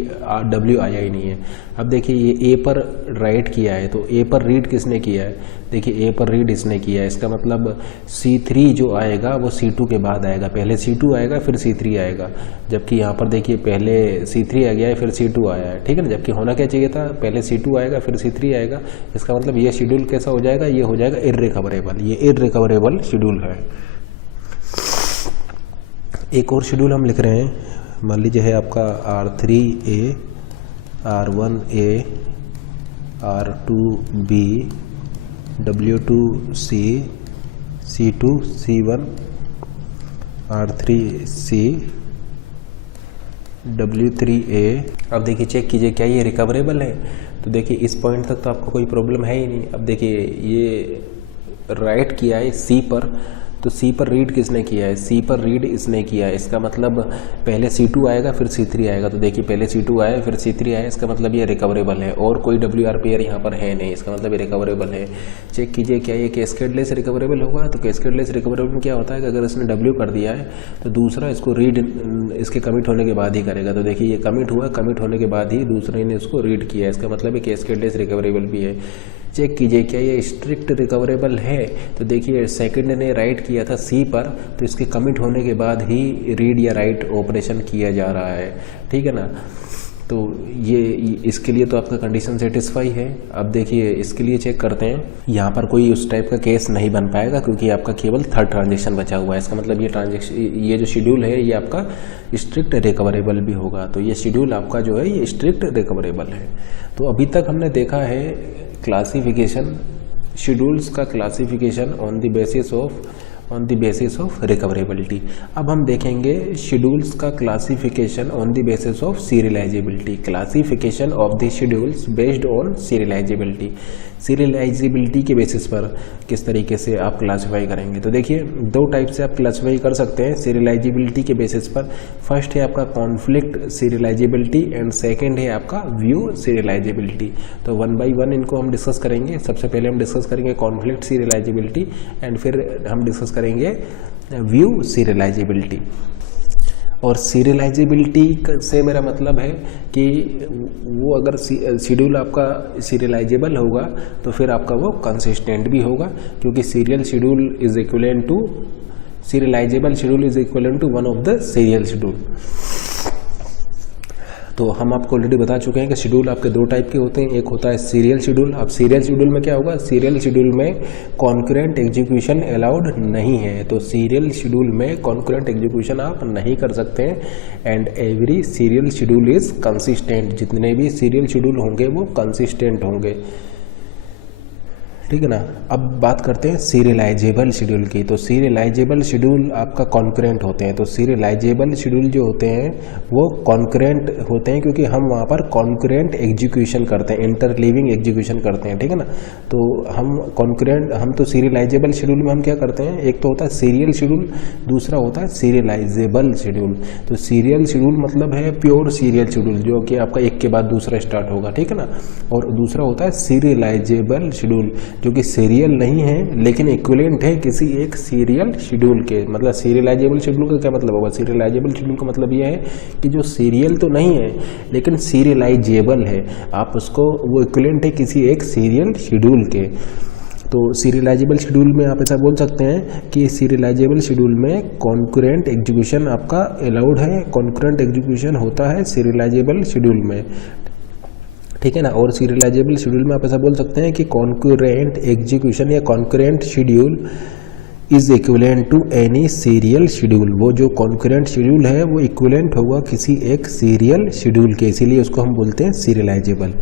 W आया ही नहीं है। अब देखिए ये A पर राइट किया है, तो A पर रीड किसने किया है? देखिए A पर रीड इसने किया है, इसका मतलब C3 जो आएगा वो C2 के बाद आएगा, पहले C2 आएगा फिर C3 आएगा, जबकि यहाँ पर देखिए पहले C3 आ गया है फिर C2 आया है, ठीक है ना। जबकि होना क्या चाहिए था, पहले C2 आएगा फिर C3 आएगा। इसका मतलब ये शेड्यूल कैसा हो जाएगा, ये हो जाएगा इररिकवरेबल, ये इररिकवरेबल शेड्यूल है। एक और शेड्यूल हम लिख रहे हैं, मान लीजिए है आपका R3A R1A R2B W2C C2 C1 R3C W3A। अब देखिए चेक कीजिए क्या ये रिकवरेबल है? तो देखिए इस पॉइंट तक तो आपको कोई प्रॉब्लम है ही नहीं। अब देखिए ये राइट किया है C पर, तो C पर रीड किसने किया है? C पर रीड इसने किया है, इसका मतलब पहले C2 आएगा फिर C3 आएगा। तो देखिए पहले C2 आया फिर C3 आया, इसका मतलब ये रिकवरेबल है, और कोई WR पेयर यहाँ पर है नहीं, इसका मतलब ये रिकवरेबल है। चेक कीजिए क्या ये कैस्केडलेस रिकवरेबल होगा? तो कैस्केडलेस रिकवरेबल में क्या होता है कि अगर इसने W कर दिया है तो दूसरा इसको रीड इसके कमिट होने के बाद ही करेगा। तो देखिए ये कमिट हुआ, कमिट होने के बाद ही दूसरे ने इसको रीड किया है, इसका मतलब ये कैस्केडलेस रिकवरेबल भी है। चेक कीजिए क्या ये स्ट्रिक्ट रिकवरेबल है? तो देखिए सेकंड ने राइट किया था C पर, तो इसके कमिट होने के बाद ही रीड या राइट ऑपरेशन किया जा रहा है, ठीक है ना। तो ये इसके लिए तो आपका कंडीशन सेटिस्फाई है। अब देखिए इसके लिए चेक करते हैं, यहाँ पर कोई उस टाइप का केस नहीं बन पाएगा, क्योंकि आपका केवल थर्ड ट्रांजेक्शन बचा हुआ है। इसका मतलब ये जो शेड्यूल है ये आपका स्ट्रिक्ट रिकवरेबल भी होगा। तो ये शेड्यूल आपका जो है ये स्ट्रिक्ट रिकवरेबल है। तो अभी तक हमने देखा है क्लासिफिकेशन, शेड्यूल्स का classification on the basis of on the basis of recoverability. अब हम देखेंगे शेड्यूल्स का classification on the basis of serialisability. Classification of the schedules based on serialisability. Serialisability के बेसिस पर किस तरीके से आप क्लासीफाई करेंगे, तो देखिए दो टाइप से आप क्लासीफाई कर सकते हैं सीरियलाइजेबिलिटी के बेसिस पर। फर्स्ट है आपका कॉन्फ्लिक्ट सीरियलाइजेबिलिटी एंड सेकंड है आपका व्यू सीरियलाइजेबिलिटी। तो वन बाय वन इनको हम डिस्कस करेंगे। सबसे पहले हम डिस्कस करेंगे कॉन्फ्लिक्ट सीरियलाइजेबिलिटी एंड फिर हम डिस्कस करेंगे व्यू सीरियलाइजेबिलिटी। और सीरियलाइजेबिलिटी से मेरा मतलब है कि वो अगर शेड्यूल आपका सीरियलाइजेबल होगा तो फिर आपका वो कंसिस्टेंट भी होगा, क्योंकि serial schedule is equivalent to serialisable schedule is equivalent to one of the serial schedule. तो हम आपको ऑलरेडी बता चुके हैं कि शेड्यूल आपके दो टाइप के होते हैं। एक होता है सीरियल शेड्यूल। अब सीरियल शेड्यूल में क्या होगा, सीरियल शेड्यूल में कॉन्करेंट एग्जीक्यूशन अलाउड नहीं है। तो सीरियल शेड्यूल में कॉन्करेंट एग्जीक्यूशन आप नहीं कर सकते हैं। And every serial schedule is consistent. जितने भी सीरियल शेड्यूल होंगे वो कंसिस्टेंट होंगे, ठीक है ना। अब बात करते हैं सीरियलाइजेबल शेड्यूल की। तो सीरियलाइजेबल शेड्यूल आपका कॉन्करेंट होते हैं। तो सीरियलाइजेबल शेड्यूल जो होते हैं वो कॉन्करेंट होते हैं, क्योंकि हम वहाँ पर कॉन्करेंट एग्जीक्यूशन करते हैं, इंटरलीविंग एग्जीक्यूशन करते हैं, ठीक है ना। तो हम तो सीरियलाइजेबल शेड्यूल में हम क्या करते हैं, एक तो होता है सीरियल शेड्यूल, दूसरा होता है सीरियलाइजेबल शेड्यूल। तो सीरियल शेड्यूल मतलब है प्योर सीरियल शेड्यूल, जो कि आपका एक के बाद दूसरा स्टार्ट होगा, ठीक है ना। और दूसरा होता है सीरियलाइजेबल शेड्यूल, जो कि सीरियल नहीं है लेकिन इक्विवेलेंट है किसी एक सीरियल शेड्यूल के। मतलब सीरियलाइजेबल शेड्यूल का क्या मतलब होगा, सीरियलाइजेबल शेड्यूल का मतलब यह है कि जो सीरियल तो नहीं है लेकिन सीरियलाइजेबल है, आप उसको वो इक्विवेलेंट है किसी एक सीरियल शेड्यूल के। तो सीरियलाइजेबल शेड्यूल में आप ऐसा बोल सकते हैं कि सीरियलाइजेबल शेड्यूल में कॉन्करेंट एग्जीक्यूशन आपका अलाउड है, कॉन्करेंट एग्जीक्यूशन होता है सीरियलाइजेबल शेड्यूल में, ठीक है ना। और सीरियलाइजेबल शेड्यूल में आप ऐसा बोल सकते हैं कि कॉन्करेंट एग्जीक्यूशन या concurrent schedule is equivalent to any serial schedule. वो जो कॉन्करेंट शेड्यूल है वो इक्विवेलेंट होगा किसी एक सीरियल शेड्यूल के, इसीलिए उसको हम बोलते हैं सीरियलाइजेबल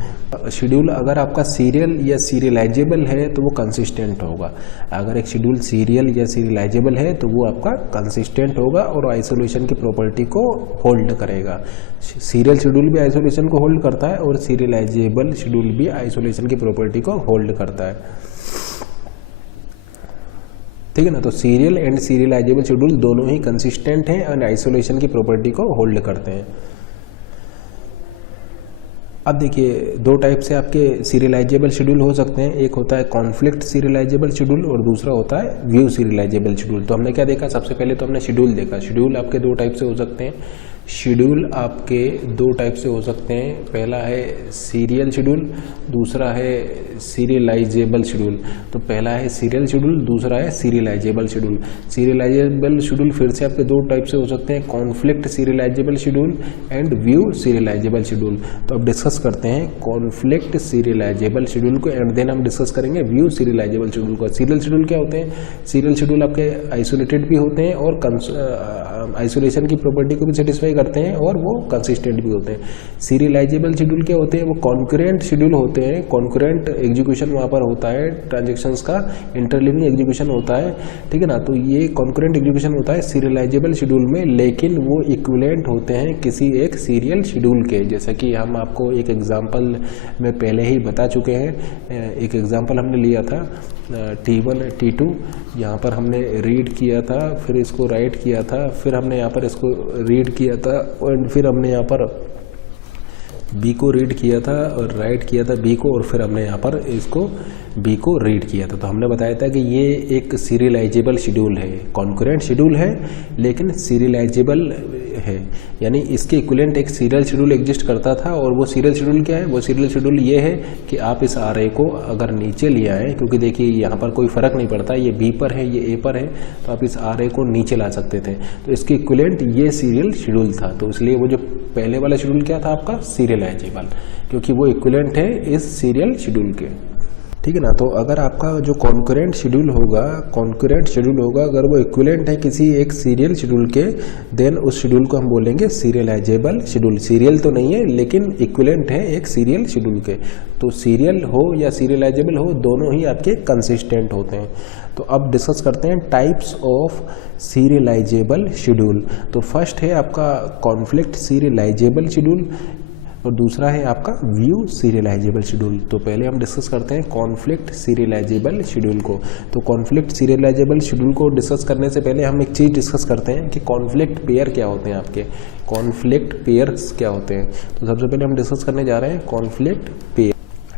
शेड्यूल। अगर आपका सीरियल या सीरियलाइजेबल है तो वो कंसिस्टेंट होगा। अगर एक शेड्यूल सीरियल या सीरियलाइजेबल है तो वो आपका कंसिस्टेंट होगा और आइसोलेशन की प्रॉपर्टी को होल्ड करेगा। सीरियल शेड्यूल भी आइसोलेशन को होल्ड करता है और सीरियलाइजेबल शेड्यूल भी आइसोलेशन की प्रॉपर्टी को होल्ड करता है, ठीक है ना। तो सीरियल एंड सीरियलाइजेबल शेड्यूल दोनों ही कंसिस्टेंट हैं और आइसोलेशन की प्रॉपर्टी को होल्ड करते हैं। अब देखिए दो टाइप से आपके सीरियलाइजेबल शेड्यूल हो सकते हैं। एक होता है कॉन्फ्लिक्ट सीरियलाइजेबल शेड्यूल और दूसरा होता है व्यू सीरियलाइजेबल शेड्यूल। तो हमने क्या देखा, सबसे पहले तो हमने शेड्यूल देखा। शेड्यूल आपके दो टाइप से हो सकते हैं। शेड्यूल आपके दो टाइप से हो सकते हैं। पहला है सीरियल शेड्यूल, दूसरा है सीरियलाइजेबल शेड्यूल। तो पहला है सीरियल शेड्यूल, दूसरा है सीरियलाइजेबल शेड्यूल। सीरियलाइजेबल शेड्यूल फिर से आपके दो टाइप से हो सकते हैं, conflict serializable schedule and view serialisable schedule. तो अब डिस्कस करते हैं कॉन्फ्लिक्ट सीरियलाइजेबल शेड्यूल को एंड देन हम डिस्कस करेंगे व्यू सीरियलाइजेबल शेड्यूल को। सीरियल शेड्यूल क्या होते हैं, सीरियल शेड्यूल आपके आइसोलेटेड भी होते हैं और आइसोलेशन की प्रॉपर्टी को भी सेटिस्फाई करते हैं और वो कंसिस्टेंट भी होते हैं। सीरियलाइजेबल शेड्यूल क्या होते हैं, वो कॉन्करेंट शेड्यूल होते हैं, कॉन्करेंट एग्जीक्यूशन वहाँ पर होता है, ट्रांजैक्शंस का इंटरलिविंग एग्जीक्यूशन होता है, ठीक है ना। तो ये कॉन्करेंट एग्जीक्यूशन होता है सीरियलाइजेबल शेड्यूल में, लेकिन वो इक्विवेलेंट होते हैं किसी एक सीरियल शेड्यूल के। जैसा कि हम आपको एक एग्जाम्पल में पहले ही बता चुके हैं। एक एग्जाम्पल हमने लिया था T1 T2, यहाँ पर हमने रीड किया था, फिर इसको राइट किया था, फिर हमने यहाँ पर इसको रीड किया था और फिर हमने यहाँ पर बी को रीड किया था और राइट किया था बी को, और फिर हमने यहाँ पर इसको बी को रीड किया था। तो हमने बताया था कि ये एक सीरियलाइजेबल शेड्यूल है, कॉन्करेंट शेड्यूल है लेकिन सीरियलाइजेबल है, यानी इसके इक्विवेलेंट एक सीरियल शेड्यूल एग्जिस्ट करता था। और वो सीरियल शेड्यूल क्या है, वो सीरियल शेड्यूल ये है कि आप इस आरए को अगर नीचे ले आए, क्योंकि देखिए यहाँ पर कोई फर्क नहीं पड़ता, ये बी पर है ये ए पर है, तो आप इस आरए को नीचे ला सकते थे। तो इसके इक्विवेलेंट ये सीरियल शेड्यूल था। तो इसलिए वो जो पहले वाला शेड्यूल क्या था आपका, सीरियलाइजेबल, क्योंकि वो इक्विवेलेंट है इस सीरियल शेड्यूल के, ठीक है ना। तो अगर आपका जो कॉन्करेंट शेड्यूल होगा अगर वो इक्विवेलेंट है किसी एक सीरियल शेड्यूल के, देन उस शेड्यूल को हम बोलेंगे सीरियलाइजेबल शेड्यूल। सीरियल तो नहीं है लेकिन इक्विवेलेंट है एक सीरियल शेड्यूल के। तो सीरियल हो या सीरियलाइजेबल हो, दोनों ही आपके कंसिस्टेंट होते हैं। तो अब डिस्कस करते हैं टाइप्स ऑफ सीरियलाइजेबल शेड्यूल। तो फर्स्ट है आपका कॉन्फ्लिक्ट सीरियलाइजेबल शेड्यूल और दूसरा है आपका व्यू सीरियलाइजेबल शेड्यूल। तो पहले हम डिस्कस करते हैं कॉन्फ्लिक्ट सीरियलाइजेबल शेड्यूल को। तो कॉन्फ्लिक्ट सीरियलाइजेबल शेड्यूल को डिस्कस करने से पहले हम एक चीज़ डिस्कस करते हैं कि कॉन्फ्लिक्ट पेयर क्या होते हैं आपके, कॉन्फ्लिक्ट पेयर्स क्या होते हैं। तो सबसे पहले हम डिस्कस करने जा रहे हैं कॉन्फ्लिक्ट पेयर,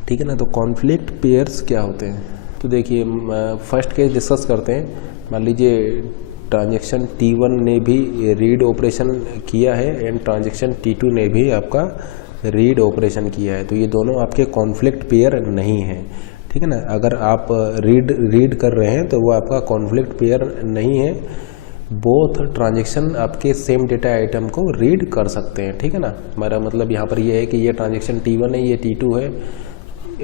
ठीक है ना। तो कॉन्फ्लिक्ट पेयर्स क्या होते हैं, तो देखिए फर्स्ट केस डिस्कस करते हैं। मान लीजिए ट्रांजेक्शन T1 ने भी रीड ऑपरेशन किया है एंड ट्रांजेक्शन T2 ने भी आपका रीड ऑपरेशन किया है। तो ये दोनों आपके कॉन्फ्लिक्ट पेयर नहीं है, ठीक है ना। अगर आप रीड कर रहे हैं तो वो आपका कॉन्फ्लिक्ट पेयर नहीं है। बोथ ट्रांजेक्शन आपके सेम डेटा आइटम को रीड कर सकते हैं, ठीक है ना। हमारा मतलब यहाँ पर ये है कि ये ट्रांजेक्शन T1 है, ये T2 है।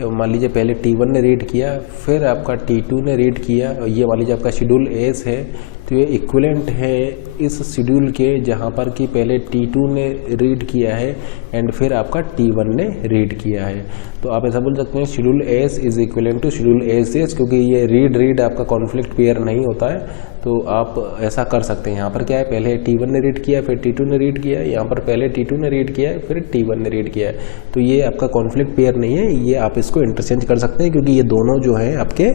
मान लीजिए पहले T1 ने रीड किया, फिर आपका T2 ने रीड किया, और ये मान लीजिए आपका शेड्यूल एस है। तो ये इक्विवेलेंट है इस शेड्यूल के जहाँ पर कि पहले T2 ने रीड किया है एंड फिर आपका T1 ने रीड किया है। तो आप ऐसा बोल सकते हैं schedule S is equivalent to schedule S, क्योंकि ये रीड आपका कॉन्फ्लिक्ट पेयर नहीं होता है। तो आप ऐसा कर सकते हैं। यहाँ पर क्या है, पहले T1 ने रीड किया फिर T2 ने रीड किया है, यहाँ पर पहले T2 ने रीड किया है फिर T1 ने रीड किया है। तो ये आपका कॉन्फ्लिक्ट पेयर नहीं है, ये आप इसको इंटरचेंज कर सकते हैं क्योंकि ये दोनों जो है आपके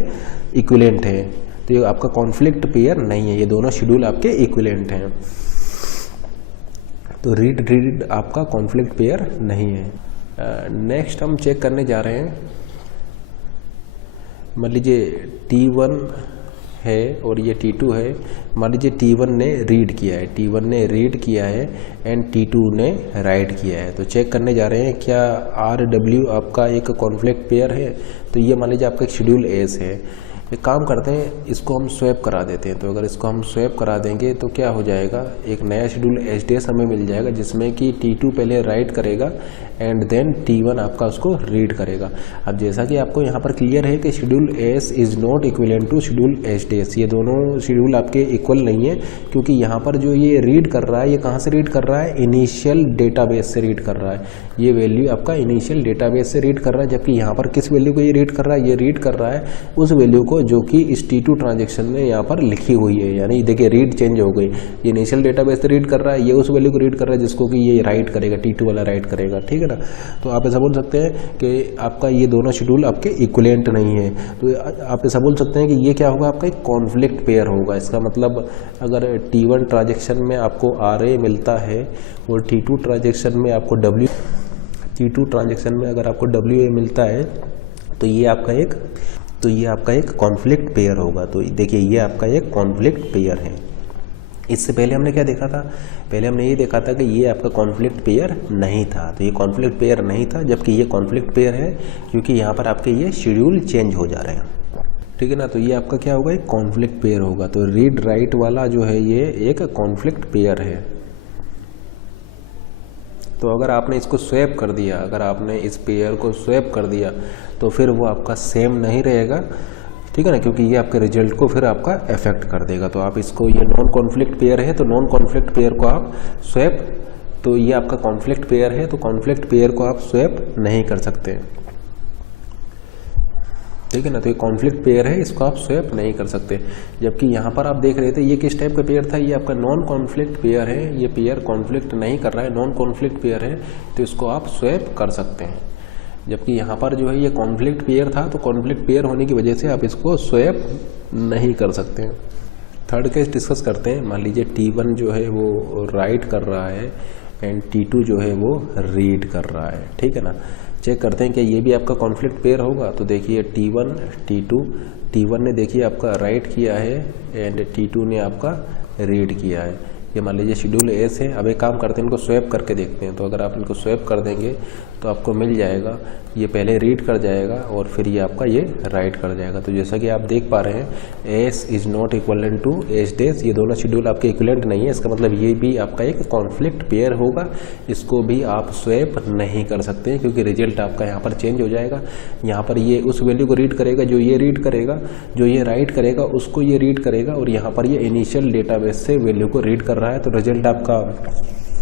इक्विवेलेंट है। तो ये आपका कॉन्फ्लिक्ट पेयर नहीं है, ये दोनों शेड्यूल आपके इक्विवेलेंट हैं। तो रीड आपका कॉन्फ्लिक्ट पेयर नहीं है। नेक्स्ट हम चेक करने जा रहे हैं। मान लीजिए T1 है और ये T2 है। मान लीजिए T1 ने रीड किया है एंड T2 ने राइट किया है। तो चेक करने जा रहे हैं क्या RW आपका एक कॉन्फ्लिक्ट पेयर है। तो ये मान लीजिए आपका एक शेड्यूल एस है। एक काम करते हैं, इसको हम स्वैप करा देते हैं। तो अगर इसको हम स्वैप करा देंगे तो क्या हो जाएगा, एक नया शेड्यूल SDS हमें मिल जाएगा जिसमें कि T2 पहले राइट करेगा एंड देन T1 आपका उसको रीड करेगा। अब जैसा कि आपको यहाँ पर क्लियर है कि schedule S is not equivalent to schedule SDS, ये दोनों शेड्यूल आपके इक्वल नहीं है, क्योंकि यहाँ पर जो ये रीड कर रहा है ये कहाँ से रीड कर रहा है, इनिशियल डेटाबेस से रीड कर रहा है। ये वैल्यू आपका इनिशियल डेटाबेस से रीड कर रहा है, जबकि यहाँ पर किस वैल्यू को ये रीड कर रहा है, ये रीड कर रहा है उस वैल्यू को जो कि इस T2 ट्रांजेक्शन में यहाँ पर लिखी हुई है। यानी देखिए रीड चेंज हो गई, ये इनिशियल डेटाबेस से रीड कर रहा है, ये उस वैल्यू को रीड कर रहा है जिसको कि ये राइट करेगा, T2 वाला राइट करेगा, ठीक है ना। तो आप ऐसा बोल सकते हैं कि आपका ये दोनों शेड्यूल आपके इक्विवेलेंट नहीं है। तो आप ऐसा बोल सकते हैं कि ये क्या होगा, आपका एक कॉन्फ्लिक्ट पेयर होगा। इसका मतलब अगर T1 ट्रांजेक्शन में आपको RA मिलता है और T2 ट्रांजेक्शन में आपको T2 ट्रांजेक्शन में अगर आपको WA मिलता है तो ये आपका एक कॉन्फ्लिक्ट पेयर होगा। तो देखिए ये आपका एक कॉन्फ्लिक्ट पेयर है। इससे पहले हमने क्या देखा था, पहले हमने ये देखा था कि ये आपका कॉन्फ्लिक्ट पेयर नहीं था। तो ये कॉन्फ्लिक्ट पेयर नहीं था, जबकि ये कॉन्फ्लिक्ट पेयर है क्योंकि यहाँ पर आपके ये शेड्यूल चेंज हो जा रहे हैं, ठीक है ना। तो ये आपका क्या होगा, एक कॉन्फ्लिक्ट पेयर होगा। तो रीड राइट वाला जो है ये एक कॉन्फ्लिक्ट पेयर है। तो अगर आपने इसको स्वैप कर दिया, अगर आपने इस पेयर को स्वैप कर दिया तो फिर वो आपका सेम नहीं रहेगा, ठीक है ना, क्योंकि ये आपके रिजल्ट को फिर आपका अफेक्ट कर देगा। तो आप इसको, ये नॉन कॉन्फ्लिक्ट पेयर है तो नॉन कॉन्फ्लिक्ट पेयर को आप स्वैप, तो ये आपका कॉन्फ्लिक्ट पेयर है तो कॉन्फ्लिक्ट पेयर को आप स्वैप नहीं कर सकते, ठीक है ना। तो ये कॉन्फ्लिक्ट पेयर है, इसको आप स्वैप नहीं कर सकते। जबकि यहाँ पर आप देख रहे थे ये किस टाइप का पेयर था, ये आपका नॉन कॉन्फ्लिक्ट पेयर है। ये पेयर कॉन्फ्लिक्ट नहीं कर रहा है, नॉन कॉन्फ्लिक्ट पेयर है, तो इसको आप स्वैप कर सकते हैं। जबकि यहाँ पर जो है ये कॉन्फ्लिक्ट पेयर था, तो कॉन्फ्लिक्ट पेयर होने की वजह से आप इसको स्वैप नहीं कर सकते हैं। थर्ड केस डिस्कस करते हैं। मान लीजिए T1 जो है वो राइट कर रहा है एंड T2 जो है वो रीड कर रहा है, ठीक है ना। चेक करते हैं कि ये भी आपका कॉन्फ्लिक्ट पेयर होगा। तो देखिए T1 T2, T1 ने देखिए आपका राइट किया है एंड T2 ने आपका रीड किया है। ये मान लीजिए शेड्यूल एस है। अब एक काम करते हैं, इनको स्वैप करके देखते हैं। तो अगर आप इनको स्वैप कर देंगे तो आपको मिल जाएगा, ये पहले रीड कर जाएगा और फिर ये आपका ये राइट कर जाएगा। तो जैसा कि आप देख पा रहे हैं S is not equivalent to S dash, ये दोनों शेड्यूल आपके इक्वलेंट नहीं है। इसका मतलब ये भी आपका एक कॉन्फ्लिक्ट पेयर होगा, इसको भी आप स्वैप नहीं कर सकते हैं क्योंकि रिजल्ट आपका यहाँ पर चेंज हो जाएगा। यहाँ पर ये उस वैल्यू को रीड करेगा जो ये रीड करेगा, जो ये राइट करेगा उसको ये रीड करेगा, और यहाँ पर ये इनिशियल डेटाबेस से वैल्यू को रीड कर रहा है, तो रिजल्ट आपका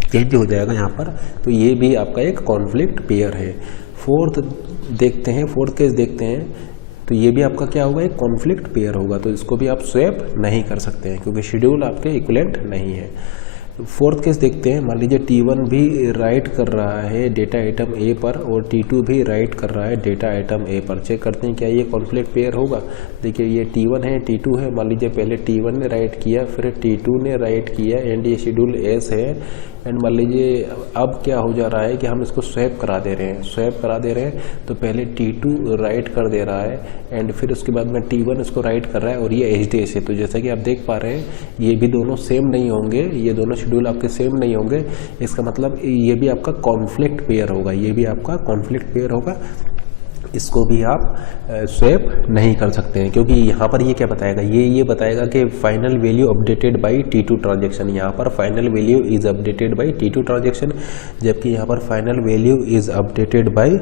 चेंज हो जाएगा यहाँ पर। तो ये भी आपका एक कॉन्फ्लिक्ट पेयर है। फोर्थ देखते हैं, फोर्थ केस देखते हैं, तो ये भी आपका क्या होगा, एक कॉन्फ्लिक्ट पेयर होगा। तो इसको भी आप स्वैप नहीं कर सकते हैं क्योंकि शेड्यूल आपके इक्विवेलेंट नहीं है। फोर्थ केस देखते हैं, मान लीजिए T1 भी राइट कर रहा है डेटा आइटम ए पर और T2 भी राइट कर रहा है डेटा आइटम ए पर। चेक करते हैं क्या ये कॉन्फ्लिक्ट पेयर होगा। देखिए ये T1 है, T2 है। मान लीजिए पहले T1 ने राइट किया, फिर T2 ने राइट किया, एंड ये शेड्यूल एस है। एंड मान लीजिए अब क्या हो जा रहा है कि हम इसको स्वैप करा दे रहे हैं, स्वैप करा दे रहे हैं। तो पहले T2 राइट कर दे रहा है एंड फिर उसके बाद में T1 इसको राइट कर रहा है, और ये HDS है। तो जैसा कि आप देख पा रहे हैं ये भी दोनों सेम नहीं होंगे, ये दोनों शेड्यूल आपके सेम नहीं होंगे। इसका मतलब ये भी आपका कॉन्फ्लिक्ट पेयर होगा, ये भी आपका कॉन्फ्लिक्ट पेयर होगा। इसको भी आप स्वैप नहीं कर सकते हैं क्योंकि यहाँ पर ये क्या बताएगा, ये बताएगा कि final value updated by T2 transaction. यहाँ पर final value is updated by T2 transaction, जबकि यहाँ पर final value is updated by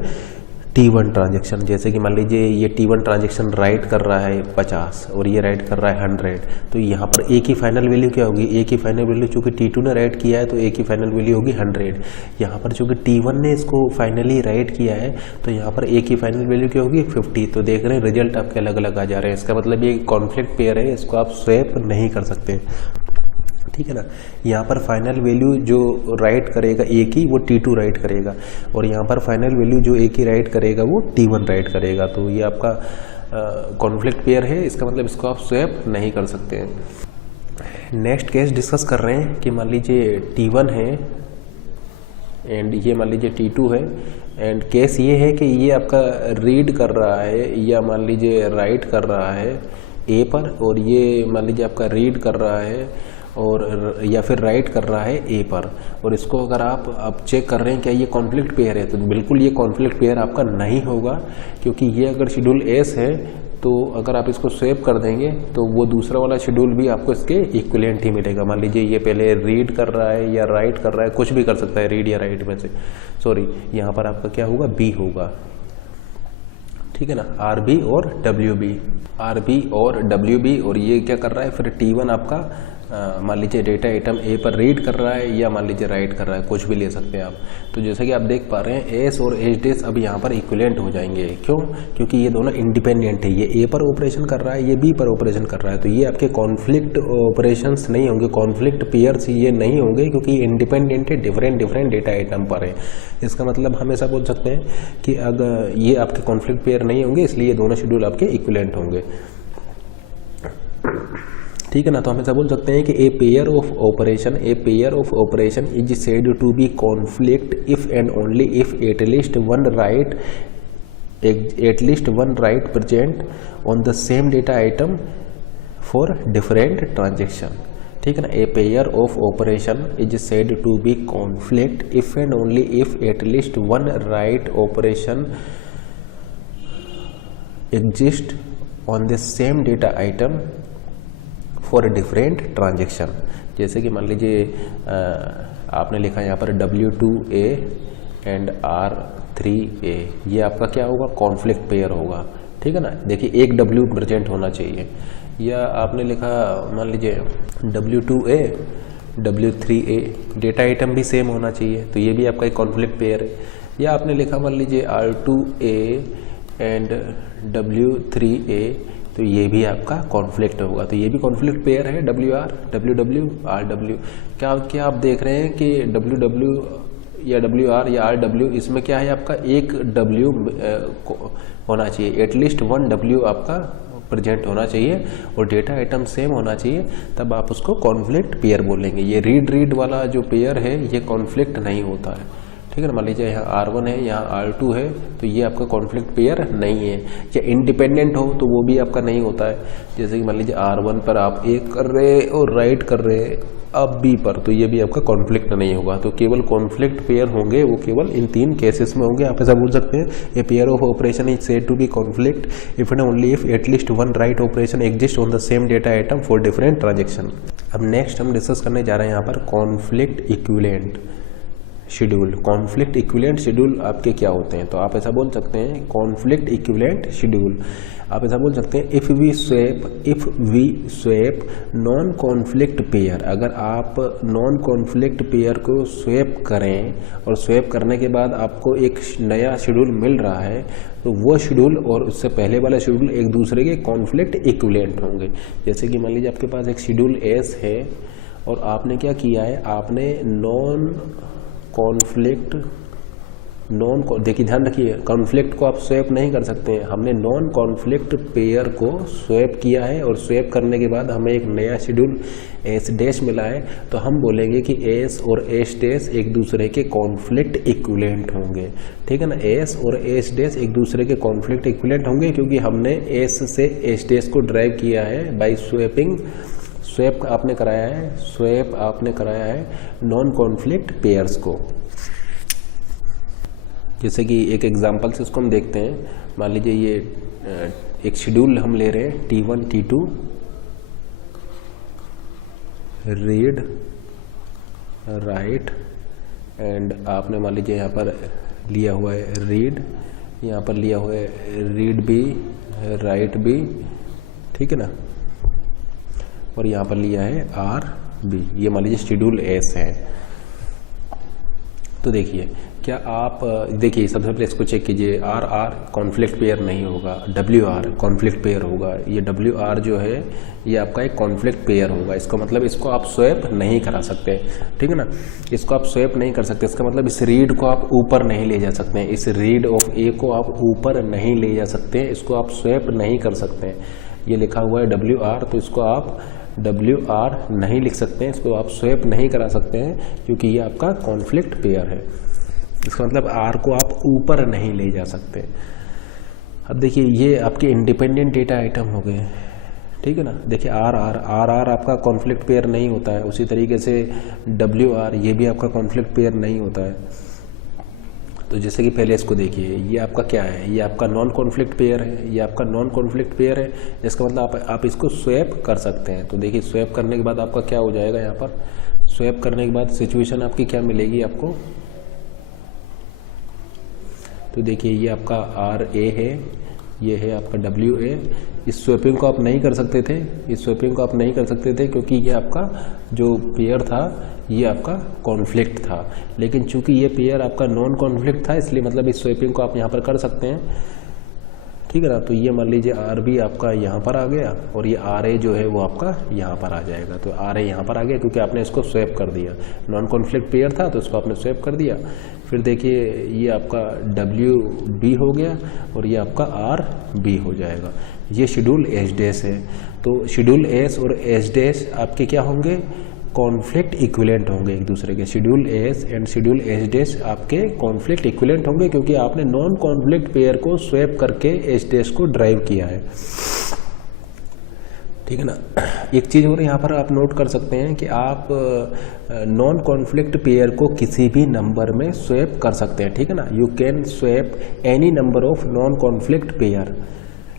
T1 transaction. जैसे कि मान लीजिए ये T1 ट्रांजेक्शन राइट कर रहा है 50 और ये राइट कर रहा है 100, तो यहाँ पर एक ही फाइनल वैल्यू क्या होगी, एक ही फाइनल वैल्यू चूँकि T2 ने राइट किया है तो एक ही फाइनल वैल्यू होगी 100। यहाँ पर चूँकि T1 ने इसको फाइनली राइट किया है तो यहाँ पर एक ही फाइनल वैल्यू क्या होगी 50। तो देख रहे हैं रिजल्ट आपके अलग अलग आ जा रहे हैं। इसका मतलब ये कॉन्फ्लिक्ट पेयर है, इसको आप स्वैप नहीं कर सकते, ठीक है ना। यहाँ पर फाइनल वैल्यू जो राइट करेगा एक ही, वो T2 राइट करेगा, और यहाँ पर फाइनल वैल्यू जो एक ही राइट करेगा वो T1 राइट करेगा। तो ये आपका कॉन्फ्लिक्ट पेयर है, इसका मतलब इसको आप स्वैप नहीं कर सकते हैं। नेक्स्ट केस डिस्कस कर रहे हैं कि मान लीजिए T1 है एंड ये मान लीजिए T2 है, एंड केस ये है कि ये आपका रीड कर रहा है या मान लीजिए राइट कर रहा है ए पर, और ये मान लीजिए आपका रीड कर रहा है और या फिर राइट कर रहा है ए पर। और इसको अगर आप चेक कर रहे हैं क्या ये कॉन्फ्लिक्ट पेयर है, तो बिल्कुल ये कॉन्फ्लिक्ट पेयर आपका नहीं होगा क्योंकि ये अगर शेड्यूल एस है तो अगर आप इसको स्वैप कर देंगे तो वो दूसरा वाला शेड्यूल भी आपको इसके इक्विवेलेंट ही मिलेगा। मान लीजिए ये पहले रीड कर रहा है या राइट कर रहा है, कुछ भी कर सकता है रीड या राइट में से, सॉरी यहाँ पर आपका क्या होगा, बी होगा, ठीक है ना, RB और WB, RB और WB। और ये क्या कर रहा है फिर T1 आपका मान लीजिए डेटा आइटम ए पर रीड कर रहा है या मान लीजिए राइट कर रहा है, कुछ भी ले सकते हैं आप। तो जैसा कि आप देख पा रहे हैं एस और HDS अब यहाँ पर इक्विवेलेंट हो जाएंगे। क्यों? क्योंकि ये दोनों इंडिपेंडेंट है, ये ए पर ऑपरेशन कर रहा है, ये बी पर ऑपरेशन कर रहा है। तो ये आपके कॉन्फ्लिक्ट ऑपरेशंस नहीं होंगे, कॉन्फ्लिक्ट पेयर्स ये नहीं होंगे क्योंकि इंडिपेंडेंट है, डिफरेंट डेटा आइटम पर है। इसका मतलब हम ऐसा बोल सकते हैं कि अगर ये आपके कॉन्फ्लिक्ट पेयर नहीं होंगे, इसलिए ये दोनों शेड्यूल आपके इक्विवेलेंट होंगे, ठीक है ना। तो हम ऐसा बोल सकते हैं कि a pair of operation is said to be conflict if and only if at least one write present on the same data item for different transaction, ठीक है ना। A pair of operation is said to be conflict if and only if at least one write operation exist on the same data item for different transaction. जैसे कि मान लीजिए आपने लिखा यहाँ पर W2A एंड R3A, ये आपका क्या होगा, कॉन्फ्लिक्ट पेयर होगा, ठीक है ना। देखिए एक W प्रेजेंट होना चाहिए, या आपने लिखा मान लीजिए W2A W3A, डेटा आइटम भी सेम होना चाहिए, तो ये भी आपका एक कॉन्फ्लिक्ट पेयर है। या आपने लिखा मान लीजिए R2A एंड W3A, तो ये भी आपका कॉन्फ्लिक्ट होगा, तो ये भी कॉन्फ्लिक्ट पेयर है, WR WW RW। क्या आप देख रहे हैं कि WW या WR या RW, इसमें क्या है आपका एक W होना चाहिए, एटलीस्ट वन W आपका प्रेजेंट होना चाहिए और डेटा आइटम सेम होना चाहिए, तब आप उसको कॉन्फ्लिक्ट पेयर बोलेंगे। ये रीड वाला जो पेयर है ये कॉन्फ्लिक्ट नहीं होता है, ठीक है ना। मान लीजिए यहाँ R1 है, यहाँ R2 है, तो ये आपका कॉन्फ्लिक्ट पेयर नहीं है। या इंडिपेंडेंट हो तो वो भी आपका नहीं होता है। जैसे कि मान लीजिए R1 पर आप A कर रहे और राइट कर रहे अब B पर, तो ये भी आपका कॉन्फ्लिक्ट नहीं होगा। तो केवल कॉन्फ्लिक्ट पेयर होंगे वो केवल इन 3 केसेस में होंगे। आप ऐसा बोल सकते हैं, a pair of operation is said to be conflict if and only if at least one write operation exist on the same data item for different transaction. अब नेक्स्ट हम डिस्कस करने जा रहे हैं यहाँ पर conflict equivalent schedule. Conflict equivalent schedule आपके क्या होते हैं? तो आप ऐसा बोल सकते हैं कॉन्फ्लिक्ट इक्विवेलेंट शेड्यूल, आप ऐसा बोल सकते हैं if we swap non conflict pair. अगर आप नॉन कॉन्फ्लिक्ट पेयर को स्वैप करें और स्वैप करने के बाद आपको एक नया शेड्यूल मिल रहा है, तो वो शेड्यूल और उससे पहले वाला शेड्यूल एक दूसरे के कॉन्फ्लिक्ट इक्विवेलेंट होंगे। जैसे कि मान लीजिए आपके पास एक शेड्यूल एस है और आपने क्या किया है, आपने देखिए ध्यान रखिए, कॉन्फ्लिक्ट को आप स्वैप नहीं कर सकते हैं। हमने नॉन कॉन्फ्लिक्ट पेयर को स्वैप किया है और स्वैप करने के बाद हमें एक नया शेड्यूल एस डैश मिला है, तो हम बोलेंगे कि एस और एस डैश एक दूसरे के कॉन्फ्लिक्ट इक्विवेलेंट होंगे। ठीक है ना, एस और एस डैश एक दूसरे के कॉन्फ्लिक्ट इक्विवेलेंट होंगे क्योंकि हमने एस से एस डैश को ड्राइव किया है बाई स्वैपिंग। स्वैप आपने कराया है नॉन कॉन्फ्लिक्ट पेयर्स को। जैसे कि एक एग्जांपल से इसको हम देखते हैं। मान लीजिए ये एक शेड्यूल हम ले रहे हैं T1 T2 read write, and आपने मान लीजिए यहाँ पर लिया हुआ है रीड, यहाँ पर लिया हुआ है रीड बी राइट बी, ठीक है ना, और यहाँ पर लिया है आर बी। ये मान लीजिए शेड्यूल एस है। तो देखिए क्या आप देखिए सबसे पहले इसको चेक कीजिए, आर आर कॉन्फ्लिक्ट पेयर नहीं होगा, डब्ल्यू आर कॉन्फ्लिक्ट पेयर होगा। ये डब्ल्यू आर जो है ये आपका एक कॉन्फ्लिक्ट पेयर होगा। इसका मतलब इसको आप स्वैप नहीं करा सकते, ठीक है ना, इसको आप स्वैप नहीं कर सकते। इसका मतलब इस रीड को आप ऊपर नहीं ले जा सकते हैं, इस रीड ऑफ ए को आप ऊपर नहीं ले जा सकते हैं, इसको आप स्वैप नहीं कर सकते हैं। ये लिखा हुआ है डब्ल्यू आर, तो इसको आप डब्ल्यू आर नहीं लिख सकते हैं, इसको आप स्वैप नहीं करा सकते हैं क्योंकि ये आपका कॉन्फ्लिक्ट पेयर है। इसका मतलब आर को आप ऊपर नहीं ले जा सकते। अब देखिए ये आपके इंडिपेंडेंट डेटा आइटम हो गए, ठीक है ना। देखिए आर आर आपका कॉन्फ्लिक्ट पेयर नहीं होता है। उसी तरीके से डब्ल्यू आर ये भी आपका कॉन्फ्लिक्ट पेयर नहीं होता है। तो जैसे कि पहले इसको देखिए, ये आपका क्या है, ये आपका नॉन कॉन्फ्लिक्ट पेयर है, ये आपका नॉन कॉन्फ्लिक्ट पेयर है। इसका मतलब आप इसको स्वैप कर सकते हैं। तो देखिए स्वैप करने के बाद आपका क्या हो जाएगा, यहाँ पर स्वैप करने के बाद सिचुएशन आपकी क्या मिलेगी आपको। तो देखिए ये आपका आर ए है, ये है आपका डब्ल्यू ए। इस स्वैपिंग को आप नहीं कर सकते थे, इस स्वैपिंग को आप नहीं कर सकते थे क्योंकि ये आपका जो पेयर था ये आपका कॉन्फ्लिक्ट था। लेकिन चूंकि ये पेयर आपका नॉन कॉन्फ्लिक्ट था इसलिए मतलब इस स्वैपिंग को आप यहाँ पर कर सकते हैं, ठीक है ना। तो ये मान लीजिए आर बी आपका यहाँ पर आ गया और ये आर ए जो है वो आपका यहाँ पर आ जाएगा। तो आर ए यहाँ पर आ गया क्योंकि आपने इसको स्वैप कर दिया, नॉन कॉन्फ्लिक्ट पेयर था तो इसको आपने स्वैप कर दिया। फिर देखिए ये आपका डब्ल्यू बी हो गया और ये आपका आर बी हो जाएगा। ये शेड्यूल एस डैश है। तो शेड्यूल एस और एस डैश आपके क्या होंगे, कॉन्फ्लिक्ट इक्विवेलेंट होंगे एक दूसरे के। Schedule S and schedule S dash आपके कॉन्फ्लिक्ट इक्विवेलेंट होंगे क्योंकि आपने नॉन कॉन्फ्लिक्ट पेयर को स्वैप करके एस डैश को ड्राइव किया है, ठीक है ना। एक चीज़ और यहाँ पर आप नोट कर सकते हैं कि आप नॉन कॉन्फ्लिक्ट पेयर को किसी भी नंबर में स्वैप कर सकते हैं, ठीक है ना। You can swap any number of non conflict pair,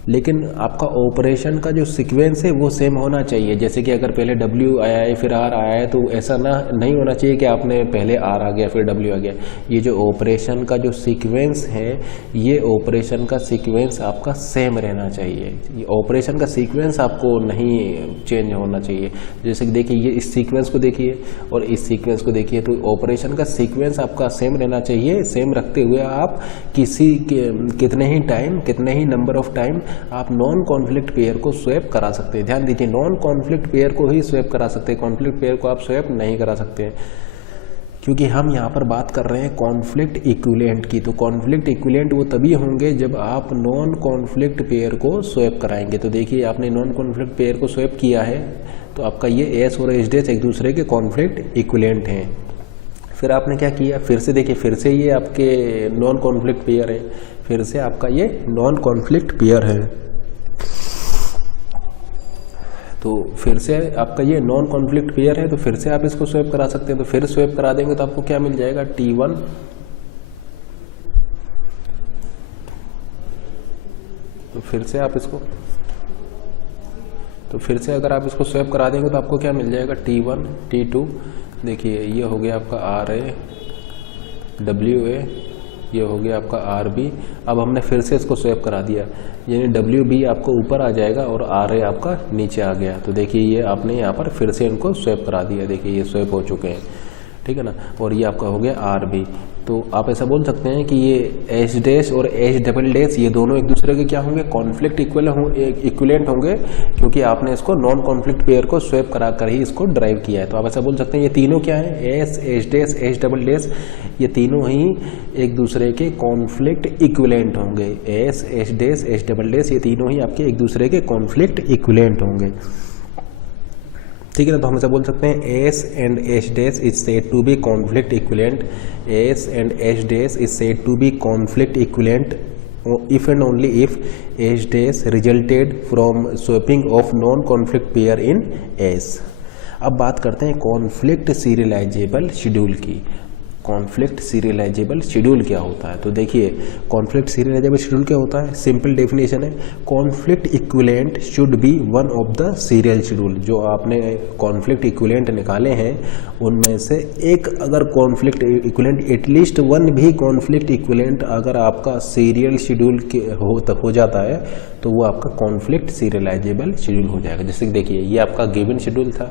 लेकिन आपका ऑपरेशन का जो सीक्वेंस है वो सेम होना चाहिए। जैसे कि अगर पहले W आया है फिर R आया है तो ऐसा नहीं होना चाहिए कि आपने पहले R आ गया फिर W आ गया। ये जो ऑपरेशन का जो सीक्वेंस है ये ऑपरेशन का सीक्वेंस आपका सेम रहना चाहिए। ये ऑपरेशन का सीक्वेंस आपको नहीं चेंज होना चाहिए। जैसे कि देखिए ये इस सीक्वेंस को देखिए और इस सीक्वेंस को देखिए, तो ऑपरेशन का सीक्वेंस आपका सेम रहना चाहिए। सेम रखते हुए आप कितने ही नंबर ऑफ टाइम आप नॉन कॉन्फ्लिक्ट पेयर को स्वैप करा सकते हैं। ध्यान दीजिए, नॉन कॉन्फ्लिक्ट पेयर को ही स्वैप करा सकते हैं, कॉन्फ्लिक्ट पेयर को आप स्वैप नहीं करा सकते हैं क्योंकि हम यहाँ पर बात कर रहे हैं कॉन्फ्लिक्ट इक्विवेलेंट की। तो कॉन्फ्लिक्ट इक्विवेलेंट वो तभी होंगे जब आप नॉन कॉन्फ्लिक्ट पेयर को स्वैप कराएंगे। तो देखिए आपने नॉन कॉन्फ्लिक्ट पेयर को स्वैप किया है तो आपका ये एस और एस डैश एक दूसरे के कॉन्फ्लिक्ट इक्विवेलेंट हैं। फिर आपने क्या किया, फिर से देखिए, फिर से ये आपके नॉन कॉन्फ्लिक्ट पेयर है, फिर से आपका ये नॉन कॉन्फ्लिक्ट पेयर है, तो फिर से आपका ये नॉन कॉन्फ्लिक्ट पेयर है, तो फिर से आप इसको स्वैप करा सकते हैं। तो फिर स्वैप करा देंगे तो आपको क्या मिल जाएगा, T1 तो फिर से आप इसको, तो फिर से अगर आप इसको स्वैप करा देंगे तो आपको क्या मिल जाएगा, T1 T2, देखिए ये हो गया आपका RA WA, ये हो गया आपका RB। अब हमने फिर से इसको स्वैप करा दिया, यानी WB आपको ऊपर आ जाएगा और RA आपका नीचे आ गया। तो देखिए ये आपने यहाँ पर फिर से इनको स्वैप करा दिया, देखिए ये स्वैप हो चुके हैं, ठीक है ना। और ये आपका हो गया RB। तो आप ऐसा बोल सकते हैं कि ये H डैश और H डबल डैश ये दोनों एक दूसरे के क्या होंगे, कॉन्फ्लिक्ट इक्विवेलेंट होंगे, क्योंकि आपने इसको नॉन कॉन्फ्लिक्ट पेयर को स्वैप करा कर ही इसको ड्राइव किया है। तो आप ऐसा बोल सकते हैं ये तीनों क्या है, H dash H double dash, ये तीनों ही एक दूसरे के कॉन्फ्लिक्ट इक्विवेलेंट होंगे। H dash H double dash ये तीनों ही आपके एक दूसरे के कॉन्फ्लिक्ट इक्विवेलेंट होंगे, ठीक है ना। तो हम ऐसा बोल सकते हैं S and H dash is said to be conflict equivalent. S and H dash is said to be conflict equivalent if and only if H dash resulted from swapping of non-conflict pair in S. अब बात करते हैं कॉन्फ्लिक्ट सीरियलाइजेबल शेड्यूल की। कॉन्फ्लिक्ट सीरियलाइजेबल शेड्यूल क्या होता है, तो देखिए कॉन्फ्लिक्ट सीरियलाइजेबल शेड्यूल क्या होता है, सिंपल डेफिनेशन है, conflict equivalent should be one of the serial schedule. जो आपने कॉन्फ्लिक्ट इक्विवेलेंट निकाले हैं उनमें से एक अगर कॉन्फ्लिक्ट इक्विवेलेंट, एटलीस्ट वन भी कॉन्फ्लिक्ट इक्विवेलेंट अगर आपका सीरियल शेड्यूल हो जाता है तो वो आपका कॉन्फ्लिक्ट सीरियलाइजेबल शेड्यूल हो जाएगा। जैसे कि देखिए ये आपका गिवन शेड्यूल था,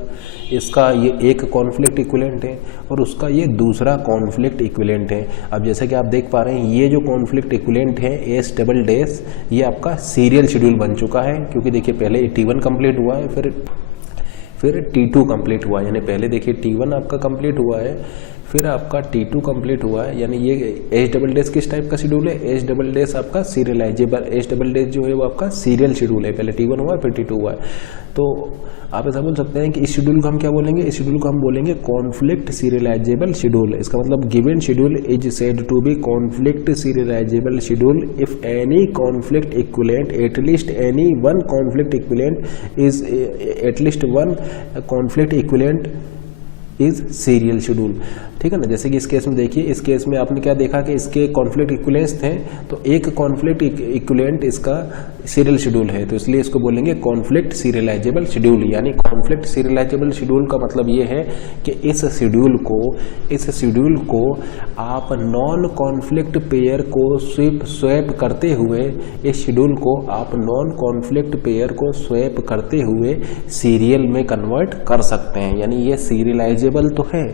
इसका ये एक कॉन्फ्लिक्ट इक्विवेलेंट है और उसका ये दूसरा कॉन्फ्लिक्ट इक्विवेलेंट है। अब जैसे कि आप देख पा रहे हैं ये जो कॉन्फ्लिक्ट इक्विवेलेंट है एस डबल डैश, ये आपका सीरियल शेड्यूल बन चुका है, क्योंकि देखिए पहले T1 कंप्लीट हुआ है, फिर T2 कंप्लीट हुआ है, यानी पहले देखिए T1 आपका कंप्लीट हुआ है, फिर आपका T2 कंप्लीट हुआ है, यानी ये एच डबल डैश किस टाइप का शेड्यूल है, एच डबल डैश आपका सीरियलाइजेबल, एच डबल डैश जो है वो आपका सीरियल शेड्यूल है, पहले T1 हुआ है फिर T2 हुआ है। तो आप ऐसा बोल सकते हैं कि इस शेड्यूल को हम क्या बोलेंगे, इस शेड्यूल को हम बोलेंगे कॉन्फ्लिक्ट सीरियलाइजेबल शेड्यूल। इसका मतलब given schedule is said to be conflict serializable schedule if any conflict equivalent, at least any one conflict equivalent is, at least one conflict equivalent is serial schedule, ठीक है ना। जैसे कि इस केस में देखिए, इस केस में आपने क्या देखा कि इसके कॉन्फ्लिक्ट इक्विवेलेंट्स थे, तो एक कॉन्फ्लिक्ट इक्विवेलेंट इसका सीरियल शेड्यूल है, तो इसलिए इसको बोलेंगे कॉन्फ्लिक्ट सीरियलाइजेबल शेड्यूल। यानी कॉन्फ्लिक्ट सीरियलाइजेबल शेड्यूल का मतलब ये है कि इस शेड्यूल को आप नॉन कॉन्फ्लिक्ट पेयर को स्वैप करते हुए, इस शेड्यूल को आप नॉन कॉन्फ्लिक्ट पेयर को स्वैप करते हुए सीरियल में कन्वर्ट कर सकते हैं। यानी ये सीरियलाइजेबल तो है,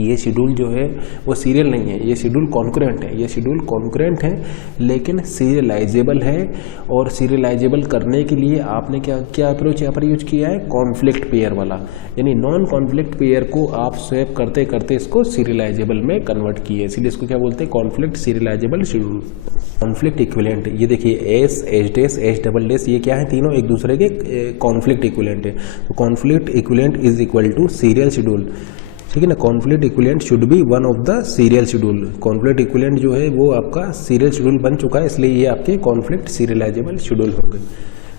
ये शेड्यूल जो है वो सीरियल नहीं है, ये शेड्यूल कॉन्करेंट है, ये शेड्यूल कॉन्करेंट है लेकिन सीरियलाइजेबल है। और सीरियलाइजेबल करने के लिए आपने क्या अप्रोच यहाँ पर यूज किया है, कॉन्फ्लिक्ट पेयर वाला, यानी नॉन कॉन्फ्लिक्ट पेयर को आप स्वैप करते करते इसको सीरियलाइजेबल में कन्वर्ट किए, इसलिए इसको क्या बोलते हैं, conflict serializable schedule. Conflict equivalent, ये देखिए S H dash H double dash ये क्या है, तीनों एक दूसरे के कॉन्फ्लिक्ट इक्विवेलेंट है। तो conflict equivalent is equal to serial schedule, ठीक है ना। Conflict equivalent should be one of the serial schedule. Conflict equivalent जो है वो आपका सीरियल शेड्यूल बन चुका है, इसलिए ये आपके कॉन्फ्लिक्ट सीरियलाइजेबल शेड्यूल होंगे,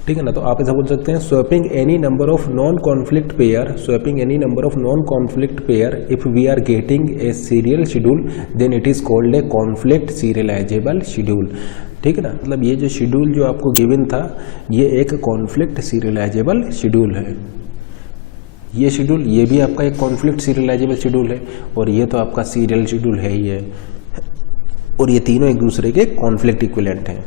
ठीक है ना। तो आप ऐसा बोल सकते हैं swapping any number of non conflict pair, swapping any number of non conflict pair if we are getting a serial schedule then it is called a conflict serializable schedule, ठीक है ना। मतलब ये जो शेड्यूल जो आपको गिवन था ये एक कॉन्फ्लिक्ट सीरियलाइजेबल शेड्यूल है। ये शेड्यूल, ये भी आपका एक कॉन्फ्लिक्ट सीरियलाइजेबल शेड्यूल है और ये तो आपका सीरियल शेड्यूल है ही है, और ये तीनों एक दूसरे के कॉन्फ्लिक्ट इक्विवेलेंट हैं।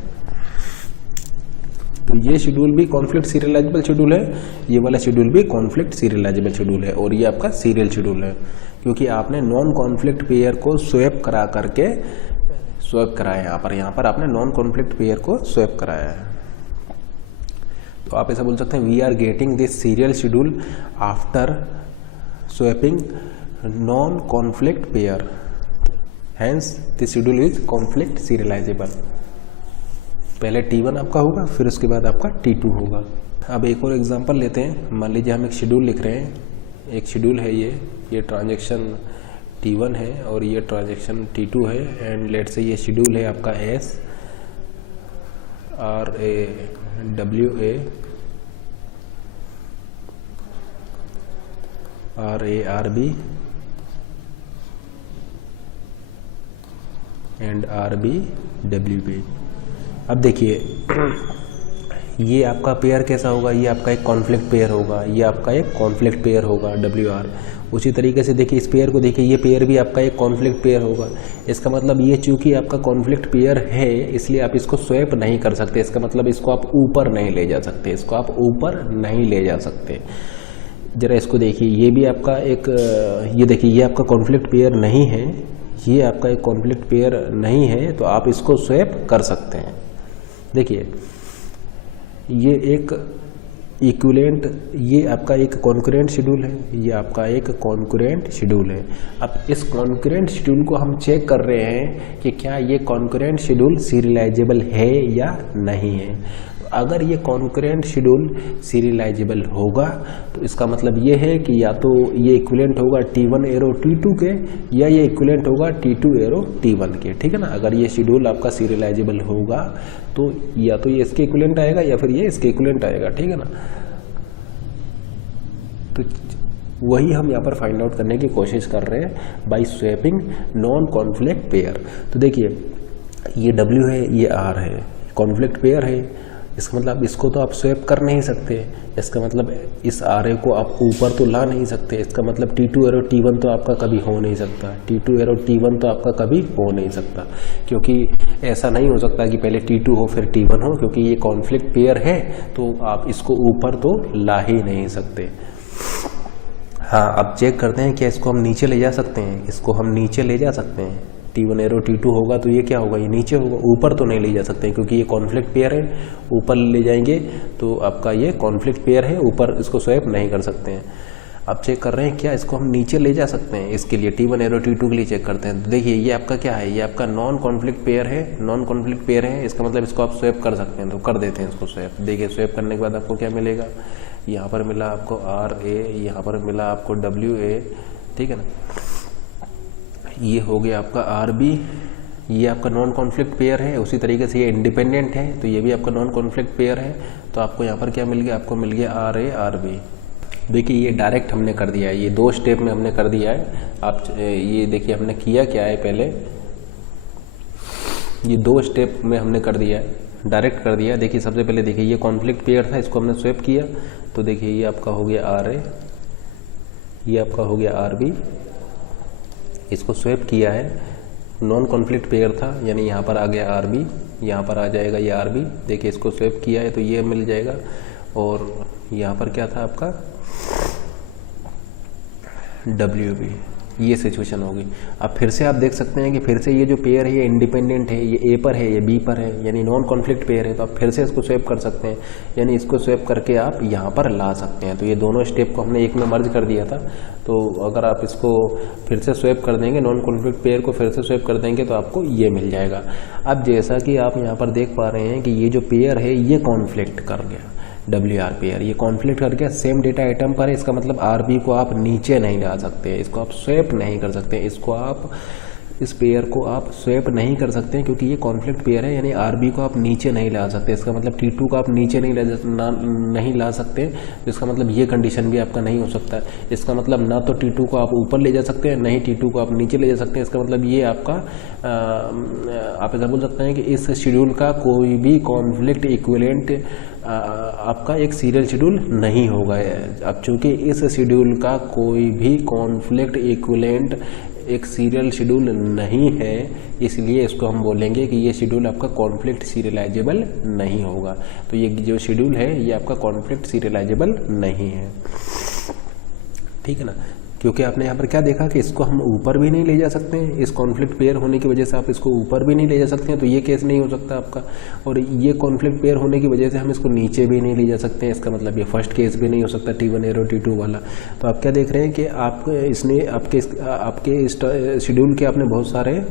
तो ये शेड्यूल भी कॉन्फ्लिक्ट सीरियलाइजेबल शेड्यूल है, ये वाला शेड्यूल भी कॉन्फ्लिक्ट सीरियलाइजेबल शेड्यूल है, और ये आपका सीरियल शेड्यूल है क्योंकि आपने नॉन कॉन्फ्लिक्ट पेयर को स्वैप करा करके स्वैप कराया, यहाँ पर आपने नॉन कॉन्फ्लिक्ट पेयर को स्वैप कराया है। तो आप ऐसा बोल सकते हैं we are getting this serial schedule after swapping non conflict pair, hence this schedule is conflict serializable. पहले T1 आपका होगा, फिर उसके बाद आपका T2 होगा। अब एक और एग्जांपल लेते हैं। मान लीजिए हम एक शेड्यूल लिख रहे हैं, एक शेड्यूल है ये ट्रांजैक्शन T1 है और ये ट्रांजेक्शन T2 है, एंड लेट से ये शेड्यूल है आपका S RA WA RA RB and RB WB। अब देखिए ये आपका पेयर कैसा होगा, ये आपका एक कॉन्फ्लिक्ट पेयर होगा, ये आपका एक कॉन्फ्लिक्ट पेयर होगा WR। उसी तरीके से देखिए इस पेयर को देखिए, ये पेयर भी आपका एक कॉन्फ्लिक्ट पेयर होगा। इसका मतलब ये चूंकि आपका कॉन्फ्लिक्ट पेयर है इसलिए आप इसको स्वैप नहीं कर सकते। इसका मतलब इसको आप ऊपर नहीं ले जा सकते, इसको आप ऊपर नहीं ले जा सकते। जरा इसको देखिए, ये भी आपका एक, ये देखिए ये आपका कॉन्फ्लिक्ट पेयर नहीं है, ये आपका एक कॉन्फ्लिक्ट पेयर नहीं है, तो आप इसको स्वैप कर सकते हैं। देखिए ये एक इक्विवेलेंट, ये आपका एक कॉन्करेंट शेड्यूल है, ये आपका एक कॉन्करेंट शेड्यूल है। अब इस कॉन्करेंट शेड्यूल को हम चेक कर रहे हैं कि क्या ये कॉन्करेंट शेड्यूल सीरियलाइजेबल है या नहीं है। अगर ये कॉन्करेंट शेड्यूल सीरियलाइजेबल होगा तो इसका मतलब ये है कि या तो ये इक्विवेलेंट होगा T1 एरो T2 के, या ये इक्विवेलेंट होगा T2 एरो T1 के, ठीक है ना। अगर ये शेड्यूल आपका सीरियलाइजेबल होगा तो या तो ये इसके इक्विवेलेंट आएगा या फिर ये इसके इक्विवेलेंट आएगा, ठीक है ना। तो वही हम यहाँ पर फाइंड आउट करने की कोशिश कर रहे हैं by swapping non conflict pair. तो देखिए ये W है, ये R है, कॉन्फ्लिक्ट पेयर है। इसका मतलब इसको तो आप स्वैप कर नहीं सकते, इसका मतलब इस RA को आप ऊपर तो ला नहीं सकते। इसका मतलब T2 एरो T1 तो आपका कभी हो नहीं सकता, T2 एरो T1 तो आपका कभी हो नहीं सकता, क्योंकि ऐसा नहीं हो सकता कि पहले T2 हो फिर T1 हो, क्योंकि ये कॉन्फ्लिक्ट पेयर है तो आप इसको ऊपर तो ला ही नहीं सकते। हाँ, अब चेक करते हैं क्या इसको हम नीचे ले जा सकते हैं। इसको हम नीचे ले जा सकते हैं, T1 एरो T2 होगा तो ये क्या होगा, ये नीचे होगा, ऊपर तो नहीं ले जा सकते क्योंकि ये कॉन्फ्लिक्ट पेयर है। ऊपर ले जाएंगे तो आपका ये कॉन्फ्लिक्ट पेयर है, ऊपर इसको स्वैप नहीं कर सकते हैं। अब चेक कर रहे हैं क्या इसको हम नीचे ले जा सकते हैं। इसके लिए T1 एरो T2 के लिए चेक करते हैं। तो देखिए ये आपका क्या है, ये आपका नॉन कॉन्फ्लिक्ट पेयर है, नॉन कॉन्फ्लिक्ट पेयर है, इसका मतलब इसको आप स्वैप कर सकते हैं। तो कर देते हैं इसको स्वैप। देखिए स्वैप करने के बाद आपको क्या मिलेगा, यहाँ पर मिला आपको RA, यहाँ पर मिला आपको WA, ठीक है ना। ये हो गया आपका RB, ये आपका नॉन कॉन्फ्लिक्ट पेयर है। उसी तरीके से ये इंडिपेंडेंट है तो ये भी आपका नॉन कॉन्फ्लिक्ट पेयर है। तो आपको यहाँ पर क्या मिल गया, आपको मिल गया RA RB। देखिए ये डायरेक्ट हमने कर दिया है, ये 2 स्टेप में हमने कर दिया है। आप ये देखिए हमने किया क्या है, पहले ये 2 स्टेप में हमने कर दिया है, डायरेक्ट कर दिया। देखिए सबसे पहले देखिए ये कॉन्फ्लिक्ट पेयर था, इसको हमने स्वैप किया। तो देखिए ये आपका हो गया RA, ये आपका हो गया RB, इसको स्वैप किया है। नॉन कॉन्फ्लिक्ट पेयर था यानी यहाँ पर आ गया RB, यहाँ पर आ जाएगा ये RB। देखिए इसको स्वैप किया है तो ये मिल जाएगा, और यहाँ पर क्या था आपका WB। ये सिचुएशन होगी। अब फिर से आप देख सकते हैं कि फिर से ये जो पेयर है ये इंडिपेंडेंट है, ये A पर है, ये B पर है, यानी नॉन कॉन्फ्लिक्ट पेयर है। तो आप फिर से इसको स्वैप कर सकते हैं, यानी इसको स्वैप करके आप यहाँ पर ला सकते हैं। तो ये दोनों स्टेप को हमने एक में मर्ज कर दिया था। तो अगर आप इसको फिर से स्वैप कर देंगे, नॉन कॉन्फ्लिक्ट पेयर को फिर से स्वैप कर देंगे तो आपको ये मिल जाएगा। अब जैसा कि आप यहाँ पर देख पा रहे हैं कि ये जो पेयर है ये कॉन्फ्लिक्ट कर गया, WR पेयर ये कॉन्फ्लिक्ट कर गया, सेम डेटा आइटम पर है। इसका मतलब RB को आप नीचे नहीं ला सकते, इसको आप स्वैप नहीं कर सकते, इसको आप इस पेयर को आप स्वैप नहीं कर सकते क्योंकि ये कॉन्फ्लिक्ट पेयर है, यानी RB को आप नीचे नहीं ला सकते। इसका मतलब T2 को आप नीचे नहीं ला सकते, तो इसका मतलब ये कंडीशन भी आपका नहीं हो सकता। इसका मतलब ना तो T2 को आप ऊपर ले जा सकते हैं, नहीं T2 को आप नीचे ले जा सकते हैं। इसका मतलब ये आपका आप ऐसा बोल सकते हैं कि इस शेड्यूल का कोई भी कॉन्फ्लिक्ट इक्विवेलेंट आपका एक सीरियल शेड्यूल नहीं होगा। अब चूंकि इस शेड्यूल का कोई भी कॉन्फ्लिक्ट इक्विवेलेंट एक सीरियल शेड्यूल नहीं है, इसलिए इसको हम बोलेंगे कि ये शेड्यूल आपका कॉन्फ्लिक्ट सीरियलाइजेबल नहीं होगा। तो ये जो शेड्यूल है ये आपका कॉन्फ्लिक्ट सीरियलाइजेबल नहीं है, ठीक है ना। क्योंकि आपने यहाँ पर क्या देखा कि इसको हम ऊपर भी नहीं ले जा सकते हैं, इस कॉन्फ्लिक्ट पेयर होने की वजह से आप इसको ऊपर भी नहीं ले जा सकते हैं, तो ये केस नहीं हो सकता आपका। और ये कॉन्फ्लिक्ट पेयर होने की वजह से हम इसको नीचे भी नहीं ले जा सकते हैं, इसका मतलब ये फर्स्ट केस भी नहीं हो सकता T1 एरो T2 वाला। तो आप क्या देख रहे हैं कि आप इसने आपके शेड्यूल के आपने बहुत सारे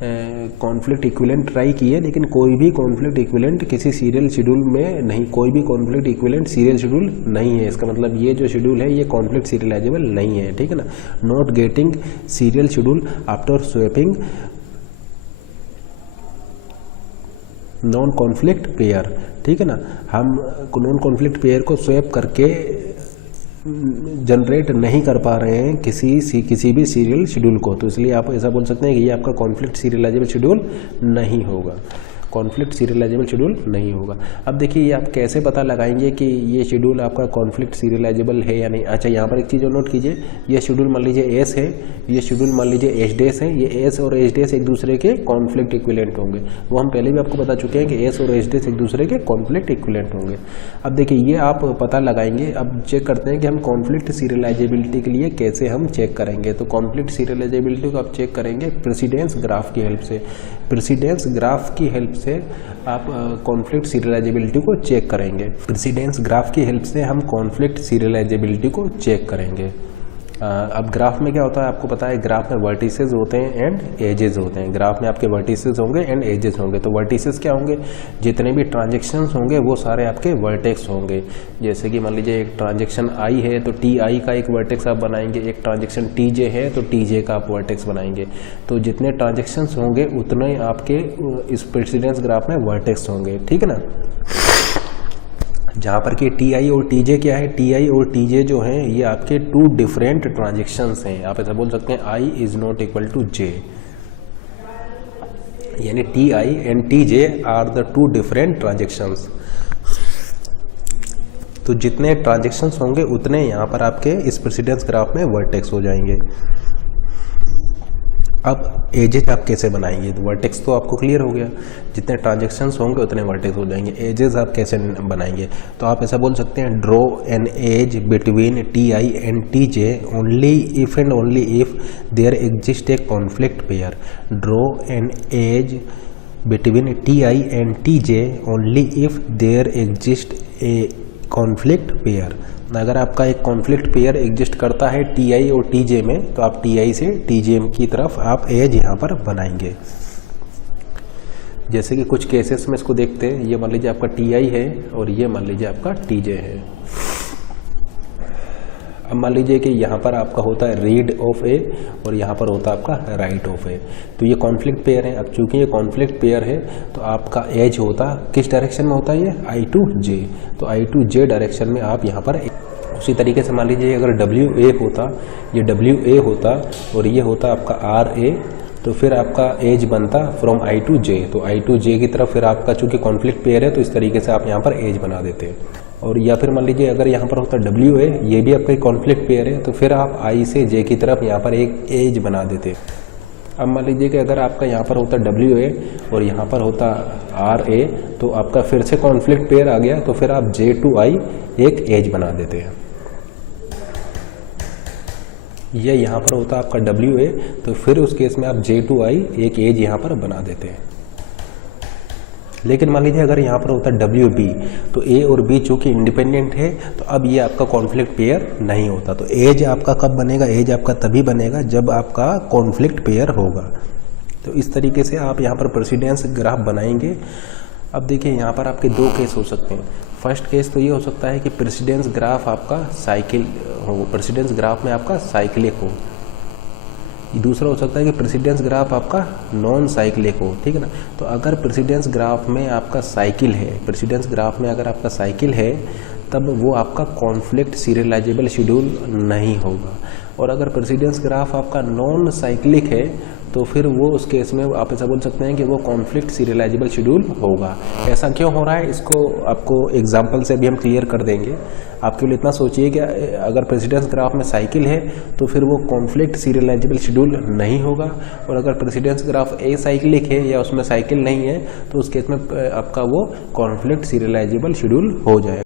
कॉन्फ्लिक्ट इक्विवेलेंट ट्राई किए, लेकिन कोई भी कॉन्फ्लिक्ट इक्विवेलेंट किसी सीरियल शेड्यूल में नहीं, कोई भी कॉन्फ्लिक्ट इक्विवेलेंट सीरियल शेड्यूल नहीं है। इसका मतलब ये जो शेड्यूल है ये कॉन्फ्लिक्ट सीरियलाइजेबल नहीं है, ठीक है ना। Not getting serial schedule after swapping non conflict pair, ठीक है ना। हम नॉन कॉन्फ्लिक्ट पेयर को स्वैप करके जनरेट नहीं कर पा रहे हैं किसी भी सीरियल शेड्यूल को, तो इसलिए आप ऐसा बोल सकते हैं कि ये आपका कॉन्फ्लिक्ट सीरियलाइजेबल शेड्यूल नहीं होगा, कॉन्फ्लिक्ट सीरियलाइजेबल शेड्यूल नहीं होगा। अब देखिए ये आप कैसे पता लगाएंगे कि ये शेड्यूल आपका कॉन्फ्लिक्ट सीरियलाइजेबल है या नहीं। अच्छा, यहाँ पर एक चीज़ और नोट कीजिए, ये शेड्यूल मान लीजिए एस है, ये शेड्यूल मान लीजिए एच डेस है, ये एस और एच डेस एक दूसरे के कॉन्फ्लिक्ट इक्विवेलेंट होंगे। वो हम पहले भी आपको बता चुके हैं कि एस और एच डेस एक दूसरे के कॉन्फ्लिक्ट इक्विवेलेंट होंगे। अब देखिए ये आप पता लगाएंगे। अब चेक करते हैं कि हम कॉन्फ्लिक्ट सीरियलाइजेबिलिटी के लिए कैसे हम चेक करेंगे। तो कॉन्फ्लिक्ट सीरियलाइजेबिलिटी को आप चेक करेंगे प्रेसिडेंस ग्राफ की हेल्प से। प्रेसिडेंस ग्राफ की हेल्प से आप कॉन्फ्लिक्ट सीरियलाइजेबिलिटी को चेक करेंगे। प्रेसिडेंस ग्राफ की हेल्प से हम कॉन्फ्लिक्ट सीरियलाइजेबिलिटी को चेक करेंगे। अब ग्राफ में क्या होता है आपको पता है, ग्राफ में वर्टिसेस होते हैं एंड एजेस होते हैं। ग्राफ में आपके वर्टिसेस होंगे एंड एजेस होंगे। तो वर्टिसेस क्या होंगे, जितने भी ट्रांजेक्शन्स होंगे वो सारे आपके वर्टेक्स होंगे। जैसे कि मान लीजिए एक ट्रांजेक्शन आई है तो टी आई का एक वर्टेक्स आप बनाएंगे, एक ट्रांजेक्शन टी जे है तो टी जे का आप वर्टेक्स बनाएंगे। तो जितने ट्रांजेक्शन्स होंगे उतने आपके इस प्रेसिडेंस ग्राफ में वर्टेक्स होंगे, ठीक है ना। जहाँ पर कि टी आई और टी जे क्या है, टी आई और टी जे जो हैं ये आपके टू डिफरेंट ट्रांजेक्शन्स हैं। आप ऐसा बोल सकते हैं I is not equal to जे, यानी T I and T J are the two different transactions. तो जितने ट्रांजेक्शन्स होंगे उतने यहाँ पर आपके इस प्रेसिडेंस ग्राफ में वर्टेक्स हो जाएंगे। अब एजेस आप कैसे बनाएंगे, तो वर्टेक्स तो आपको क्लियर हो गया, जितने ट्रांजेक्शन्स होंगे उतने वर्टेक्स हो जाएंगे। एजेस आप कैसे बनाएंगे, तो आप ऐसा बोल सकते हैं draw an edge between T I and T J only if and only if there exist a conflict pair. Draw an edge between T I and T J only if there exist a conflict pair. अगर आपका एक कॉन्फ्लिक्ट पेयर एग्जिस्ट करता है टी आई और टी जे में, तो आप टी आई से टी जे की तरफ आप एज यहाँ पर बनाएंगे। जैसे कि कुछ केसेस में इसको देखते हैं, ये मान लीजिए आपका टी आई है और ये मान लीजिए आपका टी जे है। अब मान लीजिए कि यहाँ पर आपका होता है रीड ऑफ ए और यहाँ पर होता है आपका राइट ऑफ ए, तो ये कॉन्फ्लिक्ट पेयर है। अब चूंकि ये कॉन्फ्लिक्ट पेयर है तो आपका एज होता किस डायरेक्शन में होता है, ये आई टू जे, तो आई टू जे डायरेक्शन में आप यहाँ पर। उसी तरीके से मान लीजिए अगर डब्ल्यू ए होता, ये डब्ल्यू ए होता और ये होता आपका आर ए, तो फिर आपका एज बनता फ्रॉम आई टू जे, तो आई टू जे की तरफ फिर आपका चूंकि कॉन्फ्लिक्ट पेयर है तो इस तरीके से आप यहाँ पर एज बना देते हैं। और या फिर मान लीजिए अगर यहाँ पर होता डब्ल्यू ए, ये भी आपका कॉन्फ्लिक्ट पेयर है, तो फिर आप आई से जे की तरफ यहाँ पर एक एज बना देते। अब मान लीजिए कि अगर आपका यहाँ पर होता डब्ल्यू ए और यहाँ पर होता आर ए, तो आपका फिर से कॉन्फ्लिक्ट पेयर आ गया, तो फिर आप जे टू आई एक एज बना देते हैं। ये यहाँ पर होता आपका डब्ल्यू ए, तो फिर उस केस में आप जे टू आई एक एज यहाँ पर बना देते हैं। लेकिन मान लीजिए अगर यहाँ पर होता है डब्ल्यू बी, तो ए और बी चूंकि इंडिपेंडेंट है तो अब ये आपका कॉन्फ्लिक्ट पेयर नहीं होता। तो एज आपका कब बनेगा, एज आपका तभी बनेगा जब आपका कॉन्फ्लिक्ट पेयर होगा। तो इस तरीके से आप यहाँ पर प्रेसिडेंस ग्राफ बनाएंगे। अब देखिए यहाँ पर आपके दो केस हो सकते हैं। फर्स्ट केस तो ये हो सकता है कि प्रेसिडेंस ग्राफ आपका साइकिल हो, प्रेसिडेंस ग्राफ में आपका साइक्लिक हो। दूसरा हो सकता है कि प्रेसिडेंस ग्राफ आपका नॉन साइक्लिक हो, ठीक है ना। तो अगर प्रेसिडेंस ग्राफ में आपका साइकिल है, प्रेसिडेंस ग्राफ में अगर आपका साइकिल है, तब वो आपका कॉन्फ्लिक्ट सीरियलाइजेबल शेड्यूल नहीं होगा। और अगर प्रेसिडेंस ग्राफ आपका नॉन साइक्लिक है तो फिर वो उस केस में आप ऐसा बोल सकते हैं कि वो कॉन्फ्लिक्ट सीरियलाइजेबल शेड्यूल होगा। ऐसा क्यों हो रहा है, इसको आपको एग्जांपल से भी हम क्लियर कर देंगे। आपके लिए इतना सोचिए कि अगर प्रेसिडेंस ग्राफ में साइकिल है तो फिर वो कॉन्फ्लिक्ट सीरियलाइजेबल शेड्यूल नहीं होगा, और अगर प्रेसिडेंस ग्राफ ए साइक्लिक है या उसमें साइकिल नहीं है तो उस केस में आपका वो कॉन्फ्लिक्ट सीरियलाइजेबल शेड्यूल हो जाएगा।